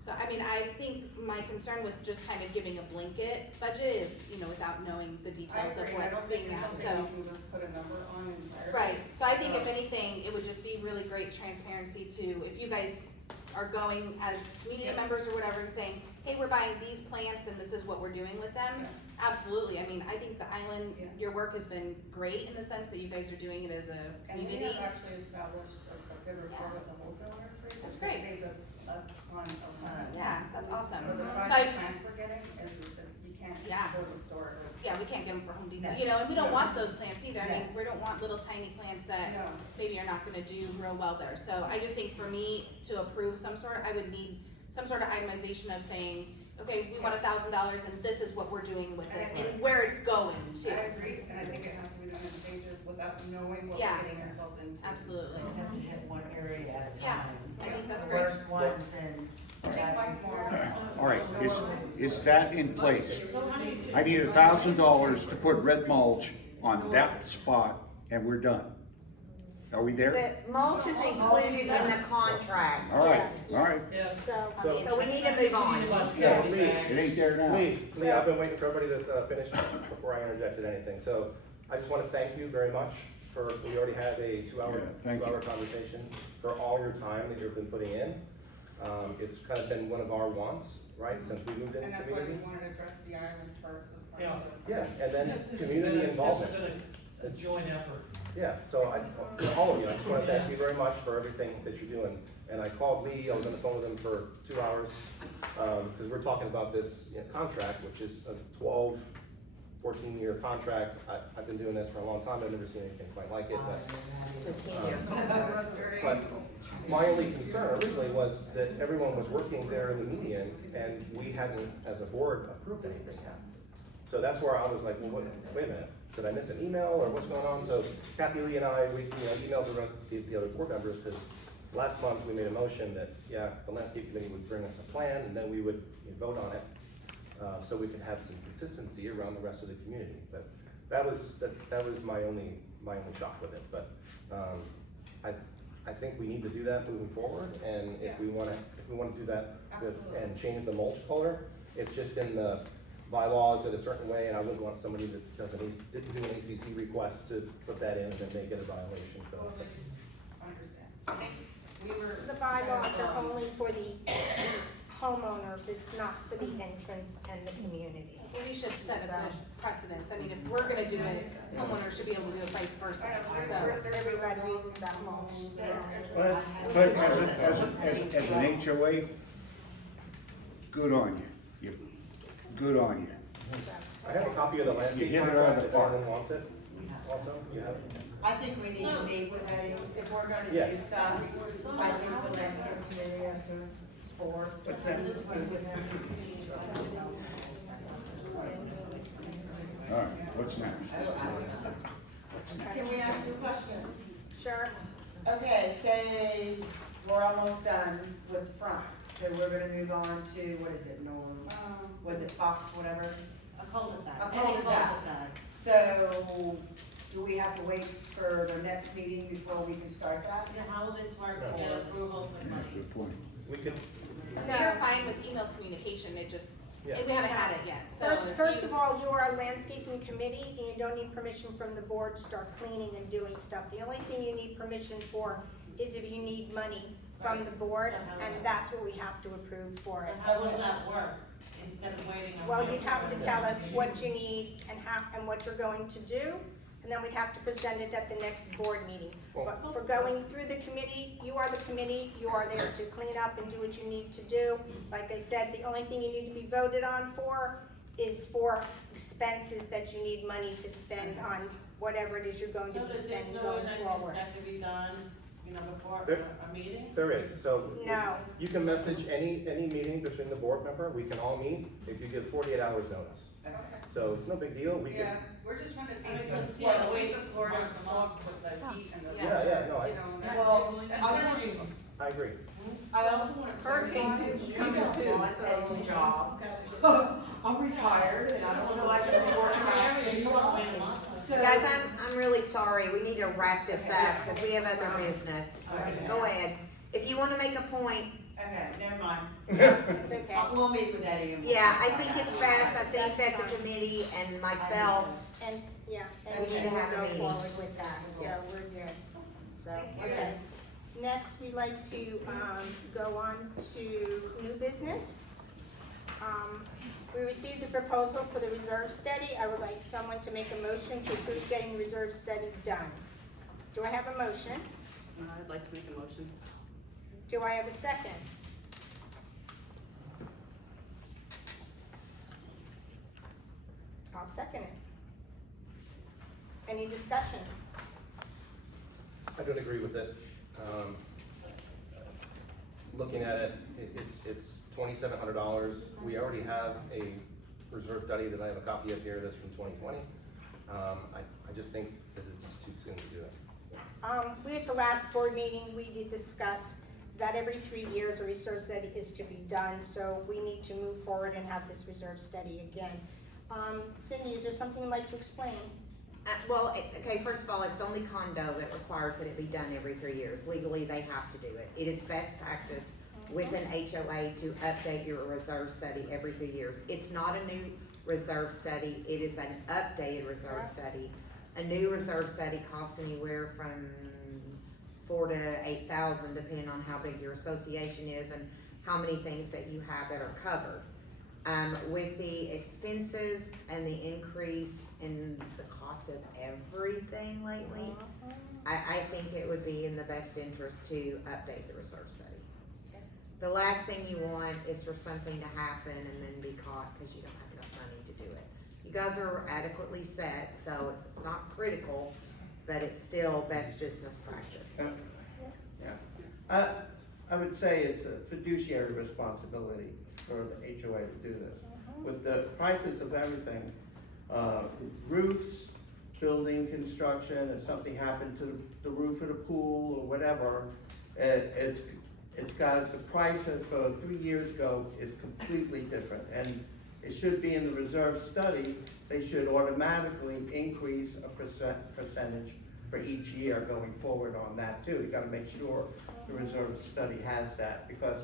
So, I mean, I think my concern with just kind of giving a blanket budget is, you know, without knowing the I details of agree, I what's don't think being it's asked, something so. we can just put a number on entirely. Right, so I think if anything, it would just be really great transparency to, if you guys are going as community members or whatever and saying, hey, we're buying these plants and this is what we're doing with them. Absolutely, I mean, I think the island, your work has been great in the sense that you guys are doing it as a And we community. have actually established a good rapport with the wholesalers. That's great. They just a ton of money. Yeah, that's awesome. But the So size I of just- plants we're getting is, you can't Yeah. go to the store. Yeah, we can't get them for Home Depot, No. you know, and we don't No. want those plants either, I mean, No. we don't want little tiny plants that No. maybe are not gonna do real well there. So I just think for me to approve some sort, I would need some sort of itemization of saying, okay, we want $1,000 and this is what we're doing with it, And- and where it's going to. I agree, and I think it has to be done in stages without knowing what Yeah. we're getting ourselves into. Absolutely. Just have to hit one area at a Yeah, time. I think that's The great. worst ones and. I think like more. All right, is that in place? I need $1,000 to put red mulch on that spot, and we're done. Are we there? The mulch is included in the contract, All right, all right. Yeah. so we need to move on. Yeah, Lee, It ain't there now. Lee, I've been waiting for everybody to finish before I interjected anything, so I just wanna thank you very much for, we already had a two-hour Yeah, thank you. conversation, for all your time that you've been putting in. It's kind of been one of our wants, right, since we moved into And the that's why we community. wanted to address the island first as part Yeah. of the. Yeah, and then This has community been involvement. a joint effort. Yeah, so all of you, I just wanna thank you very much for everything that you're doing. And I called Lee, I was on the phone with him for 2 hours, because we're talking about this contract, which is a 12, 14-year contract. I've been doing this for a long time, I've never seen anything quite like it, but my only concern originally was that everyone was working there in the median, and we hadn't, as a board, approved anything yet. So that's where I was like, well, wait a minute, did I miss an email, or what's going on? So Kathy Lee and I, we emailed the other board members, because last month we made a motion that, yeah, the landscape committee would bring us a plan, and then we would vote on it, so we could have some consistency around the rest of the community. But that was my only shock with it. But I think we need to do that moving forward, and if we wanna do that and change the mulch color, it's just in the bylaws in a certain way, and I wouldn't want somebody that didn't do an ACC request to put that in and then they get a violation. So, Understand. We were. The bylaws are only for the homeowners, it's not for the entrance and the community. Well, we should set a good precedence. I mean, if we're gonna do it, homeowners should be able to do it vice versa, so. Everybody uses that mulch. But as an HOA, good on you. Good on you. I have a copy of the landscape You hit it out of contract the if park. anyone wants it. Also, you have it. I think we need to meet with any, if we're gonna Yes. do stuff, I think the landscape committee has to, board. What's that? Meet with them. All right, what's next? Can we ask you a question? Sure. Okay, say we're almost done with the front, so we're gonna move on to, what is it, was it Fox, whatever? A cul-de-sac. A Any cul-de-sac. cul-de-sac. So, do we have to wait for the next meeting before we can start that? You know, how will this work to get approval for money? Good point. We could, We're fine with email communication, it just, Yeah. we haven't had it yet, so. First of all, you are a landscaping committee, and you don't need permission from the board to start cleaning and doing stuff. The only thing you need permission for is if you need money from the board, and that's what we have to approve for it. And how will that work, instead of waiting on? Well, you'd have to tell us what you need and what you're going to do, and then we'd have to present it at the next board meeting. But for going through the committee, you are the committee, you are there to clean up and do what you need to do. Like I said, the only thing you need to be voted on for is for expenses that you need money to spend on whatever it is you're going to So be there's spending no going forward. that can be done, you know, before There- a meeting? there is, so. No. You can message any meeting between the board member, we can all meet if you give 48 hours notice. Okay. So it's no big deal, we Yeah, can, we're just trying to I mean, feed because, the, yeah, wait the wait floor for to the talk with the heat and the. yeah, no, You know, that's, Well, that's I what want I'm. I agree. I also want to. Hurricane season's coming too, Want so- Eddie's job. I'm retired and I don't feel like it's working. So, Guys, I'm really sorry, we need to wrap this up, because we have other business. Go ahead. If you wanna make a point, okay, never mind. It's okay. We'll meet with Eddie and. we'll yeah, talk I about think that. it's best, I think that the committee and myself, And, yeah, We and need to have a we'll go meeting. forward with that, so we're good. So, okay. Next, we'd like to, go on to new business. We received a proposal for the reserve study. I would like someone to make a motion to approve getting the reserve study done. Do I have a motion? I'd like to make a motion. Do I have a second? I'll second it. Any discussions? I don't agree with it. Looking at it, it's $2,700. We already have a reserve study that I have a copy of here that's from 2020. I just think that it's too soon to do it. We, at the last board meeting, we did discuss that every 3 years a reserve study is to be done, so we need to move forward and have this reserve study again. Cindy, is there something you'd like to explain? Well, okay, first of all, it's only condo that requires that it be done every 3 years. Legally, they have to do it. It is best practice with an HOA to update your reserve study every 3 years. It's not a new reserve study, it is an updated reserve study. A new reserve study costs anywhere from $4,000 to $8,000, depending on how big your association is and how many things that you have that are covered. With the expenses and the increase in the cost of everything lately, I think it would be in the best interest to update the reserve study. The last thing you want is for something to happen and then be caught because you don't have enough money to do it. You guys are adequately set, so it's not critical, but it's still best business practice. Yeah. I would say it's a fiduciary responsibility for the HOA to do this. With the prices of everything, roofs, building construction, if something happened to the roof of the pool or whatever, it's got, the price of 3 years ago is completely different. And it should be in the reserve study, they should automatically increase a percentage for each year going forward on that too. You gotta make sure the reserve study has that, because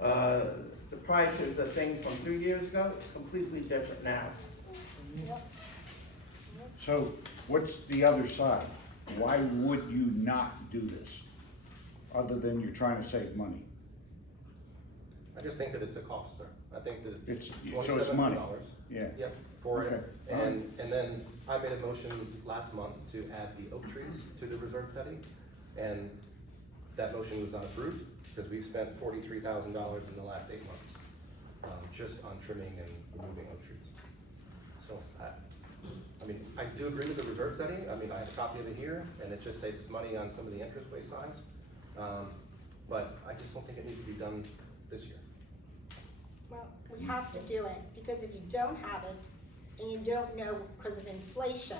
the prices of things from 3 years ago is completely different now. So what's the other side? Why would you not do this, other than you're trying to save money? I just think that it's a cost, sir. I think that It's, $2,700. so it's money, yeah. Yep, for it. Okay. And then I made a motion last month to add the oak trees to the reserve study. And that motion was not approved because we've spent $43,000 in the last 8 months, just on trimming and removing oak trees. So I mean, I do agree with the reserve study. I mean, I have a copy of it here and it just saves money on some of the interest rate sides. But I just don't think it needs to be done this year. Well, we have to do it, because if you don't have it, and you don't know because of inflation,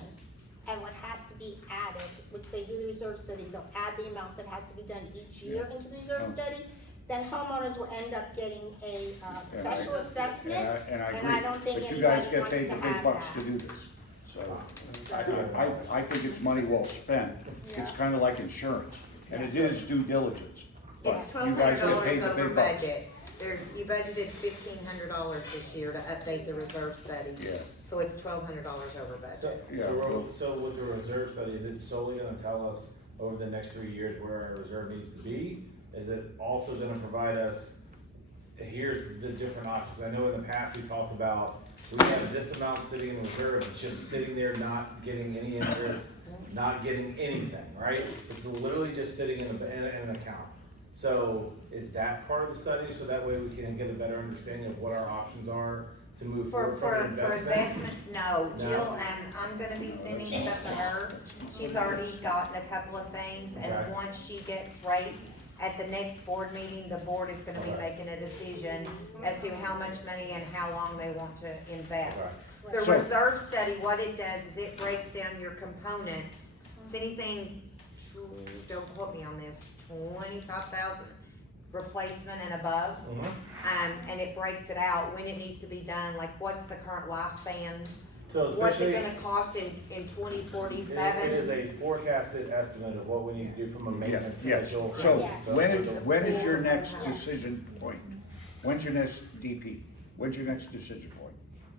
and what has to be added, which they do the reserve study, they'll add the amount that has to be done each year into the reserve study, then homeowners will end up getting a special assessment, And I and I don't think agree, but you guys anybody get wants paid to the big have bucks that. to do this. So I think it's money well spent. It's Yeah. kinda like insurance, and it is due diligence. It's But you guys get paid $1,200 the over big bucks. budget. You budgeted $1,500 this year to update the reserve study. Yeah. So it's $1,200 over budget. Yeah. So with the reserve study, is it solely gonna tell us over the next 3 years where our reserve needs to be? Is it also gonna provide us, here's the different options? I know in the past we talked about, we have this amount sitting in reserve, it's just sitting there, not getting any interest, not getting anything, right? It's literally just sitting in an account. So is that part of the study, so that way we can get a better understanding of what our options are to move forward For from investment? investments, no. No. Jill, I'm gonna be sending stuff to her. She's already gotten a couple of things, and Okay. once she gets rates, at the next board meeting, the board is gonna be making a decision as to how much money and how long they want to invest. The So- reserve study, what it does is it breaks down your components. It's anything, don't quote me on this, 25,000 replacement and above. And it breaks it out, when it needs to be done, like what's the current lifespan? So it's What's it basically- gonna cost in It is 2047? a forecasted estimate of what we need to do from a maintenance Yes, schedule. so Yes. when is your next decision point? When's your next DP? When's your next decision point?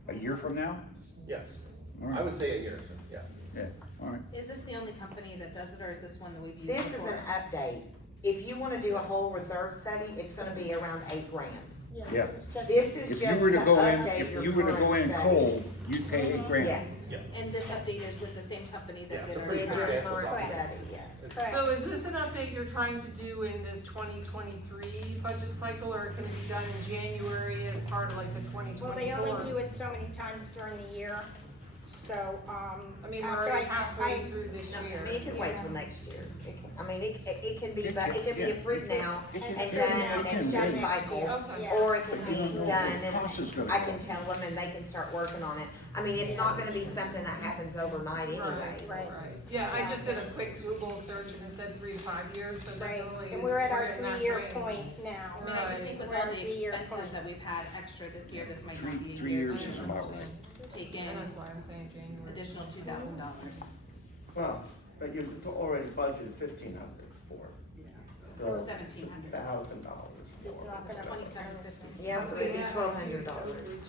A year from now? Yes. All right. I would say a year, sir, yeah. Yeah, all right. Is this the only company that does it, or is this one that we've used This is before? an update. If you wanna do a whole reserve study, it's gonna be around $8,000. Yeah. This is If just you were to to go in, update if your you were to go current in study. cold, you'd pay $8,000. Yes, And this update is with the same company Yeah, that it's did a our pretty with research? your substantial current cost. study, yes. Correct. So is this an update you're trying to do in this 2023 budget cycle, or can it be done in January as part of like the 2024? Well, they only do it so many times during the year, So, I mean, we're after already I halfway through this year. It can wait till next year. I mean, it can be, It but it can be can- approved now it and can- done it next can year wait. cycle. Yeah. Or it can be done Cost is and gonna I go can tell them and they can start working on it. I mean, it's not gonna be something that happens overnight anyway. Right. Yeah, I just did a quick Google search and it said 3 to 5 years, so Right, definitely. and we're at our in that 3-year range. point now. I mean, I just think with We're all at the 3-year expenses point. that we've had extra this year, this might not be a Three year years to is about right. take in And that's why I'm saying January. additional $2,000. Well, but you've already budgeted 1,500 for it. So $1,700. $1,000 It's more. not gonna. 2750. Yeah, so it'd be $1,200.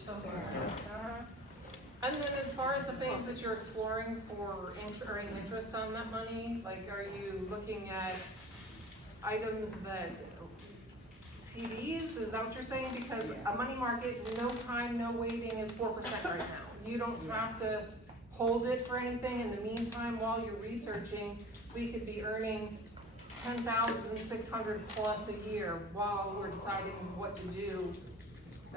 Uh-huh. And then as far as the things that you're exploring for earning interest on that money, like, are you looking at items that, CDs, is that what you're saying? Because a money market, no time, no waiting is 4% right now. You don't have to hold it for anything. In the meantime, while you're researching, we could be earning 10,600 plus a year while we're deciding what to do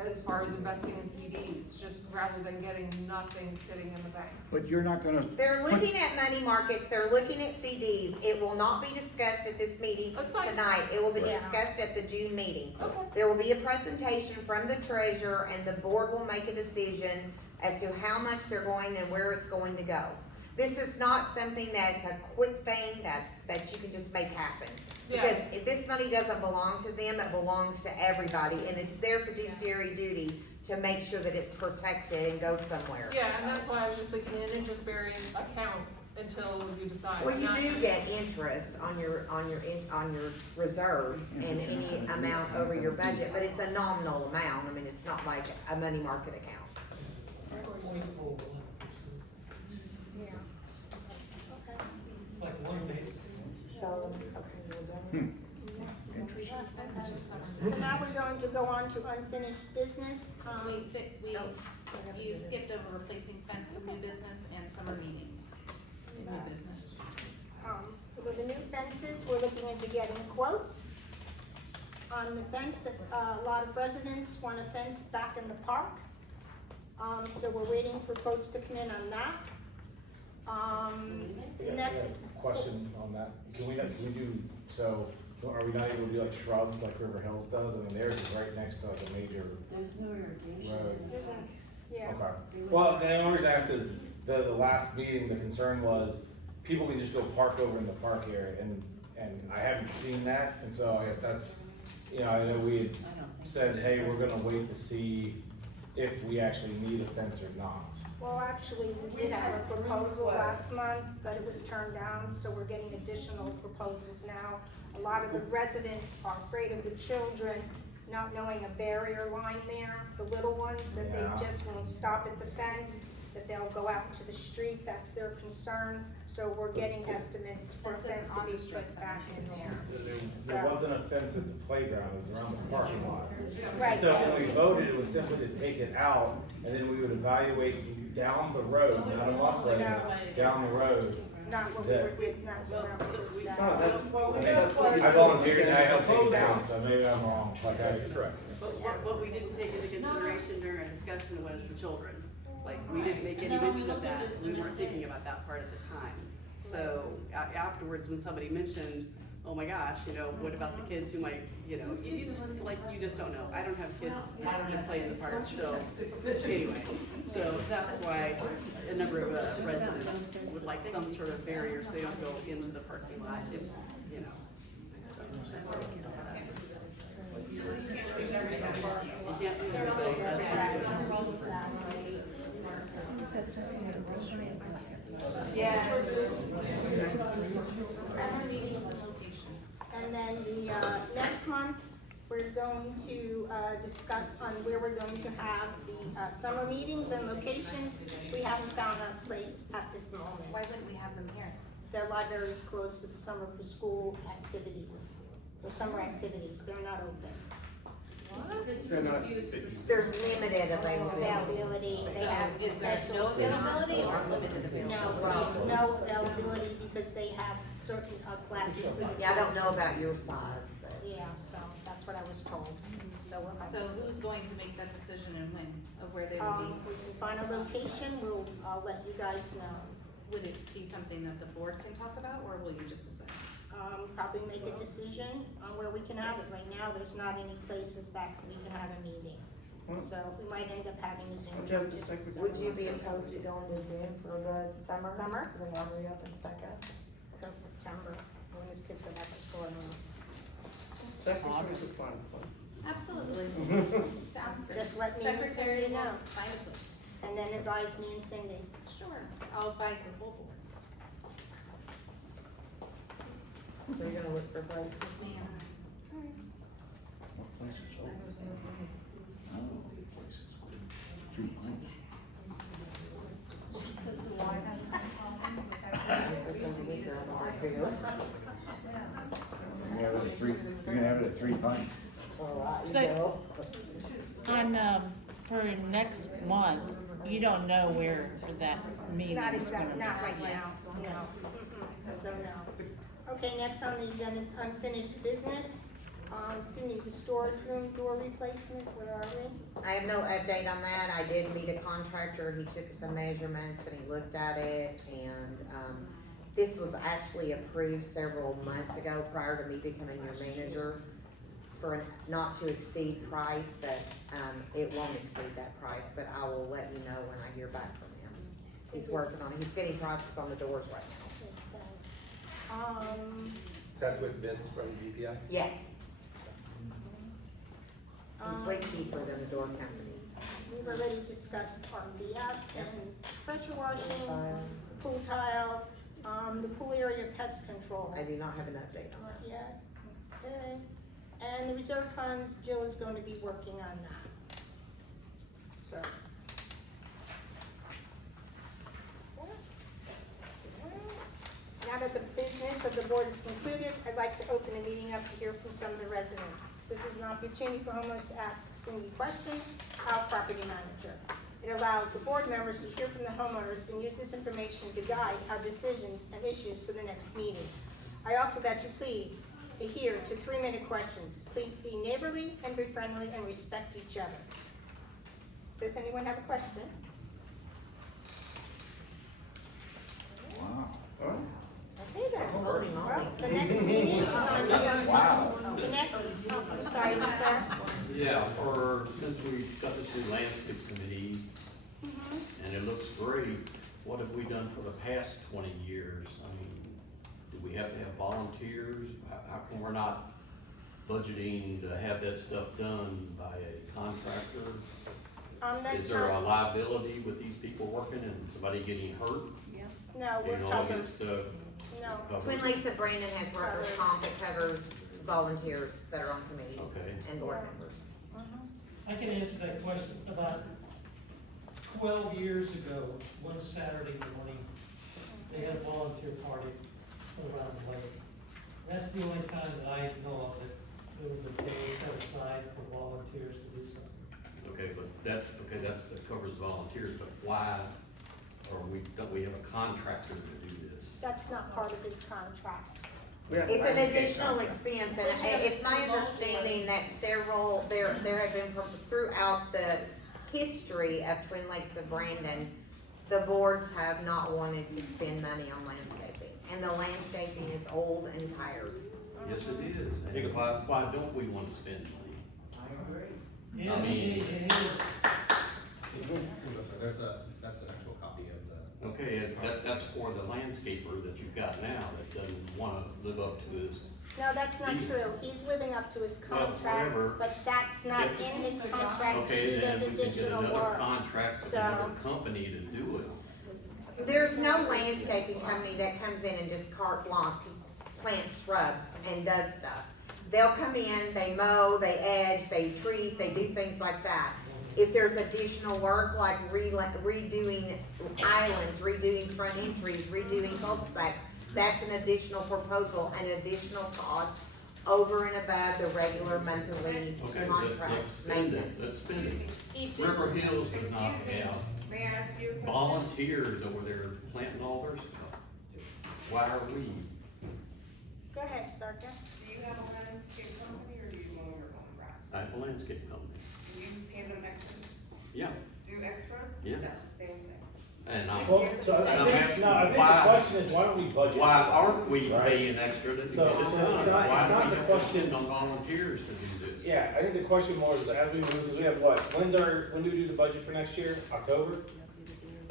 as far as investing in CDs, just rather than getting nothing sitting in the bank. But you're not gonna. They're looking at money markets, they're looking at CDs. It will not be discussed at this meeting That's fine. tonight. It will be Yeah. discussed at the June meeting. Okay. There will be a presentation from the treasurer and the board will make a decision as to how much they're going and where it's going to go. This is not something that's a quick thing that you can just make happen. Yeah. Because if this money doesn't belong to them, it belongs to everybody, and it's their fiduciary duty to make sure that it's protected and goes somewhere. Yeah, and that's why I was just thinking an interest-bearing account until you decide. Well, you Not- do get interest on your reserves and any amount over your budget, but it's a nominal amount. I mean, it's not like a money market account. Yeah. It's like 1 basis. So, okay, we're done. So now we're going to go on to unfinished business. You skipped over replacing fence and new business and summer meetings. New business. With the new fences, we're looking into getting quotes on the fence that, a lot of residents want a fence back in the park. So we're waiting for quotes to come in on that. Next, Question on that, can we do, so, are we not able to do like shrubs like River Hills does? I mean, theirs is right next to like a major There's no irrigation. road. yeah, Okay. Well, the only reason I asked is, the last meeting, the concern was, people can just go park over in the park area, and I haven't seen that, and so I guess that's, I know we had said, hey, we're gonna wait to see if we actually need a fence or not. well, actually, we did have a proposal last month, but it was turned down, so we're getting additional proposals now. A lot of the residents are afraid of the children not knowing a barrier line there, the little ones, that Yeah. they just won't stop at the fence, that they'll go out into the street, that's their concern. So we're getting estimates for a fence to be put back in there. There wasn't a fence at the playground, it was around the parking lot. Right. So when we voted, it was simply to take it out, and then we would evaluate down the road, not a month later, down the road. Not what we were getting, that's not what we said. No, I volunteered and I helped take it down, so maybe I'm wrong, correct. But what we didn't take into consideration during our discussion was the children. Like, we didn't make any mention of that, we weren't thinking about that part at the time. So afterwards, when somebody mentioned, oh my gosh, what about the kids who might, you just don't know. I don't have kids that play in the park, so, anyway. So that's why a number of residents would like some sort of barrier so they don't go into the parking lot, if. You can't leave everything, Summer meetings and location. And then the, next month, we're going to, discuss on where we're going to have the, summer meetings and locations. We haven't found a place at this moment. Why wouldn't we have them here? The library is closed for the summer for school activities, for summer activities, they're not open. They're not, There's limited availability. Availability, they have Is there special. no availability or limited availability? No, no availability because they have certain, classes. Yeah, I don't know about your size, but. Yeah, so that's what I was told. So we'll have. So who's going to make that decision and when, of where they will be? We can find a location, I'll let you guys know. Would it be something that the board can talk about, or will you just decide? Probably make a decision on where we can have it. Right now, there's not any places that we can have a meeting. So we might end up having a Zoom. Okay, just like we did. Would you be opposed to going to Zoom for the summer? Summer? When water reopens back up? Till September, when his kids go back to school. Secretary's a fun place. Absolutely. Sounds good. Just let me and Secretary Cindy know. will find a place. And then advise me and Cindy. Sure, I'll advise the whole board. So you're gonna look for places? Yes, ma'am. What place is open? I don't know what place is open. Two pints. You're gonna have it at 3 pints. So, For next month, you don't know where that meeting Not is gonna exactly, be. not right now, no. So no. Okay, next on the agenda is unfinished business. Cindy, the storage room door replacement, where are we? I have no update on that. I did meet a contractor. He took some measurements and he looked at it and, this was actually approved several months ago prior to me becoming your manager for a not to exceed price, but, it won't exceed that price, but I will let you know when I hear back from him. He's working on it. He's getting prices on the doors right now. Okay, thanks. That's with bids from GPI? Yes. He's way cheaper than the door company. We've already discussed RBF and pressure washing, pool tile, the pool area pest control. I do not have an update on Not yet, okay. And the reserve funds, Jill is going to be working on that. So. Now that the business of the board is concluded, I'd like to open the meeting up to hear from some of the residents. This is an opportunity for homeowners to ask Cindy questions, our property manager. It allows the board members to hear from the homeowners and use this information to guide our decisions and issues for the next meeting. I also that you please adhere to 3-minute questions. Please be neighborly and be friendly and respect each other. Does anyone have a question? Wow. Okay then. Well, the next meeting is on Wow. the next, I'm sorry, sir. Yeah, since we've got this new landscape committee, and it looks great, what have we done for the past 20 years? I mean, do we have to have volunteers? How come we're not budgeting to have that stuff done by a contractor? That's Is there a not, liability with these people working and somebody getting hurt? no, You we're know, covered, against the no. Queen Lisa Brandon has workers' comp that covers volunteers that are on committees Okay. and board members. I can answer that question. About 12 years ago, one Saturday morning, they had a volunteer party around the lake. That's the only time that I know of that there was a day set aside for volunteers to do something. Okay, but that covers volunteers, but why don't we have a contractor to do this? That's not part of his contract. It's an additional expense, and it's my understanding that there have been throughout the history of Twin Lakes of Brandon, the boards have not wanted to spend money on landscaping, and the landscaping is old and tired. Yes, it is. And why don't we want to spend money? I agree. I mean- That's an actual copy of the. Okay, and that's for the landscaper that you've got now that doesn't wanna live up to his. No, that's not true. He's living up to his Well, contract, whatever. but that's not If- in his contract to Okay, do then those we can get additional another work. contract with So- another company to do it. There's no landscaping company that comes in and just carte blanche plants shrubs and does stuff. They'll come in, they mow, they edge, they treat, they do things like that. If there's additional work like redoing islands, redoing front entries, redoing cul-de-sacs, that's an additional proposal, an additional cost over and above the regular monthly Okay, contract let's spend it, maintenance. let's spend it. River Hills does not have May I ask you a question? volunteers over there planting all their stuff. Why are we? Go ahead, Sarka. Do you have a landscape company or do you mow your own grass? I have a landscape company. You pay them extra, Yeah, do extra? Yeah. That's the same thing. and I'm, Well, so I I'm think, asking no, I think the why, question is, why don't we budget? why aren't we Right. paying extra to get it So, done? it's not- Why it's do not we the question- depend on volunteers to do this? Yeah, I think the question more is, as we move, because we have what, when do we do the budget for next year? October?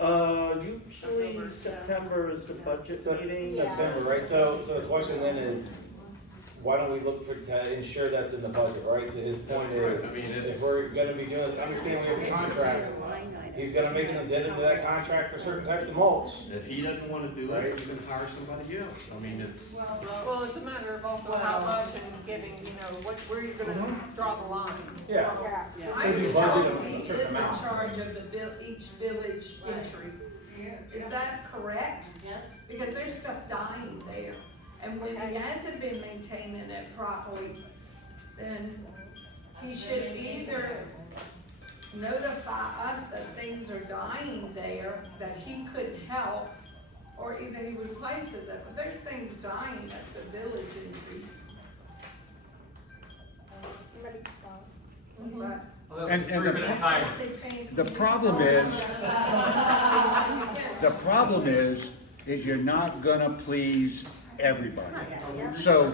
Usually September is the budget meeting. September, right? So the question then is, why don't we look to ensure that's in the budget, right? To his point is, I mean, it's- if we're gonna be doing, understand we have a contract, he's gonna make an addendum to that contract for certain types of mulch. If he doesn't wanna do Right. it, you can hire somebody else. I mean, it's, Well, it's a matter of also how much and giving, you know, where you're gonna draw the line. Yeah. Yeah. So we I'm budget told a he certain is in amount. charge of each village entry. Is that correct? Yes. Because there's stuff dying there, and when he hasn't been maintaining it properly, then he should either notify us that things are dying there, that he could help, or either he replaces it, but there's things dying at the village entries. Somebody's phone. But And the problem is you're not gonna please everybody. So,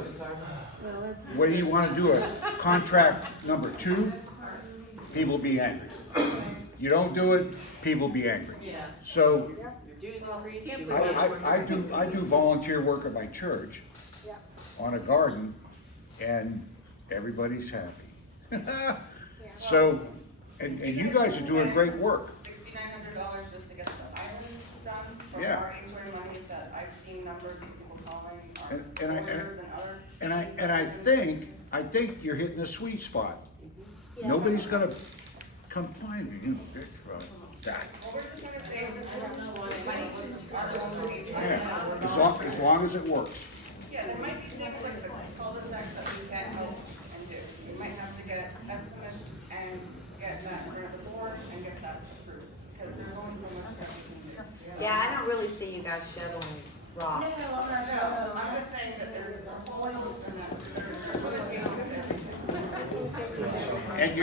whether you wanna do a contract number 2, people be angry. You don't do it, people be angry. Yeah. So, Your dues increase. you I do volunteer work at my church Yeah. on a garden, and everybody's happy. So, and you guys are doing great work. $6,900 just to get the island done from Yeah. our HOA money that I've seen numbers of people calling, And I- owners and other. And I think you're hitting a sweet spot. Nobody's gonna come find you, you know, that. Well, we're just gonna say, money, our own HOA. Yeah, as long as it works. Yeah, there might be things like the cul-de-sacs that we can't help and do. We might have to get estimates and get that grant the board and get that approved, because there's only so much that we can do. Yeah, I don't really see you guys shoveling rock. No, I'm just saying that there's holes and that there's limitations to everything. And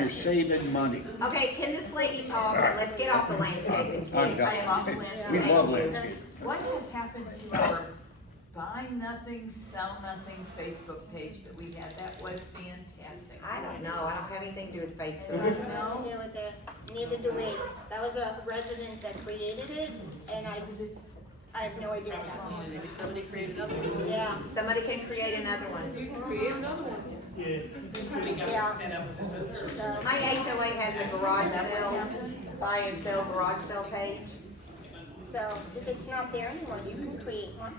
you're saving money. Okay, can this lady talk? Let's get off the landscaping. I'm done. I am off the landscape. We love landscape. What has happened to our buy nothing, sell nothing Facebook page that we had? That was fantastic. I don't know, I don't have anything to do with Facebook. Nothing to do with it, neither do we. That was a resident that created it, and I have no idea what happened. Maybe somebody created another one. Yeah, Somebody can create another one. You can create another one. yeah. My HOA has a garage sale, buy and sell garage sale page. So if it's not there anymore, you can create one.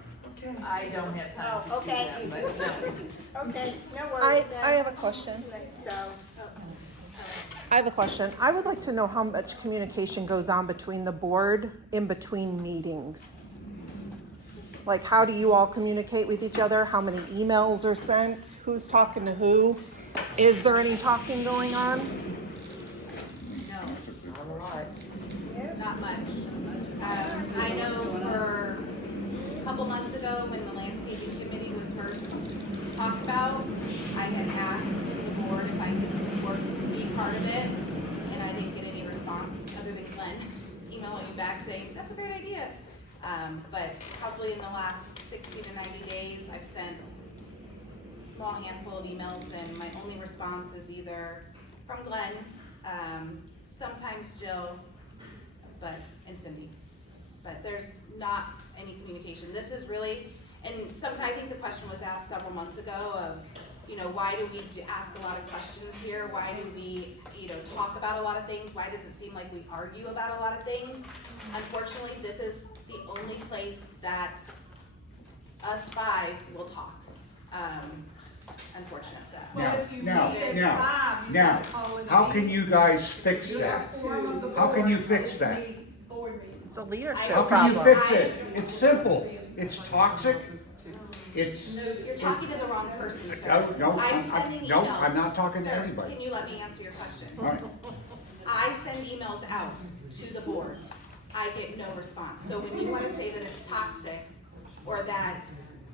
I don't have time to Oh, do okay. that, but no. Okay, no worries then. I have a question. So, I have a question. I would like to know how much communication goes on between the board in between meetings. Like, how do you all communicate with each other? How many emails are sent? Who's talking to who? Is there any talking going on? No, not much. I know for a couple months ago, when the landscaping committee was first talked about, I had asked the board if I could be part of it, and I didn't get any response, other than Glenn emailing me back saying, that's a great idea. But probably in the last 60 to 90 days, I've sent a small handful of emails, and my only response is either from Glenn, sometimes Jill, and Cindy. But there's not any communication. This is really, and sometimes I think the question was asked several months ago of, why do we ask a lot of questions here? Why do we, talk about a lot of things? Why does it seem like we argue about a lot of things? Unfortunately, this is the only place that us 5 will talk. Unfortunate. Now, how can you guys fix that? How can you fix that? It's a leadership How can you problem. fix it? It's simple. It's toxic. It's. You're talking to the wrong person, sir. No, I send an email. I'm not talking to Sir, anybody. can you let me answer your question? All right. I send emails out to the board. I get no response. So when you wanna say that it's toxic, or that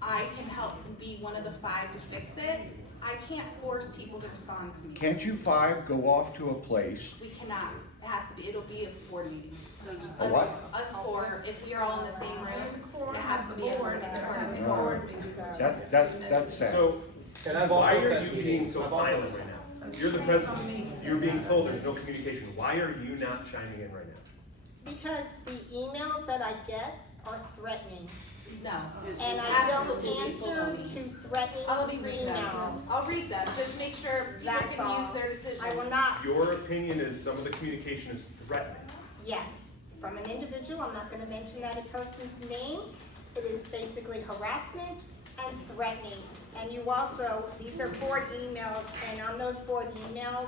I can help be one of the 5 to fix it, I can't force people to respond to me. Can't you five go off to a place? We cannot, it has to be, it'll be a board meeting. A what? Us four, if we are all in the same room, it has to be a board meeting. That's sad. So, and I've Why also are sent you being meetings. so silent right now? You're the president, you're being told there's no communication, why are you not chiming in right now? Because the emails that I get are threatening, No. and I don't Absolutely answer baloney. to threatening I'll be reading them. emails. I'll read them, just make sure people That's can all. use their decision. I will not, Your opinion is some of the communication is threatening. yes, from an individual, I'm not gonna mention that person's name. It is basically harassment and threatening. And you also, these are board emails, and on those board emails,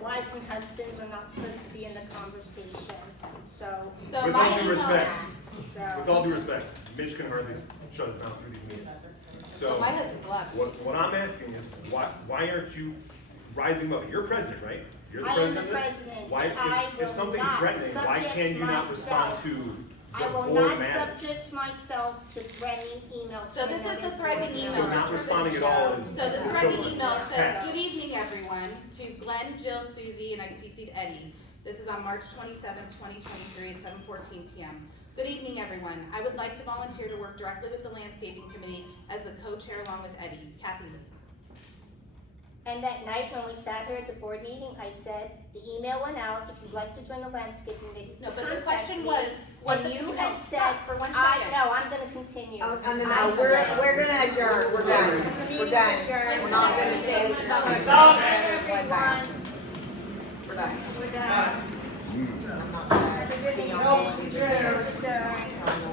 wives and husbands are not supposed to be in the conversation, so. So With my all due email- respect, So. with all due respect, Mitch can hardly shut his mouth through these meetings. So, My husband's left. what I'm asking is, why aren't you rising up? You're president, right? You're the I am the president of this? president, Why, but I if will something's not threatening, why subject can you not respond myself. to I the will board not matters? subject myself to threatening emails. So this is the threatening email. So just responding at all is. So the threatening shows email says, passion. good evening, everyone, to Glenn, Jill, Susie, and I CC'd Eddie. This is on March 27th, 2023, at 7:14 PM. Good evening, everyone. I would like to volunteer to work directly with the landscaping committee as the co-chair along with Eddie. Kathy Lee. And that night when we sat here at the board meeting, I said, the email went out, if you'd like to join the landscape committee. No, but the contact question me. was, what And the, you no, had said, stop for 1 I, second. no, I'm gonna continue. Oh, no, no, I no, we're said- gonna adjourn, we're done, we're done. We're not gonna say. Stop Everyone. We're done. We're done. I'm not gonna Have a good be evening. on the- Adjourn.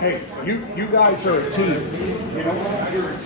Hey, you guys are a team. You know what? You're a team.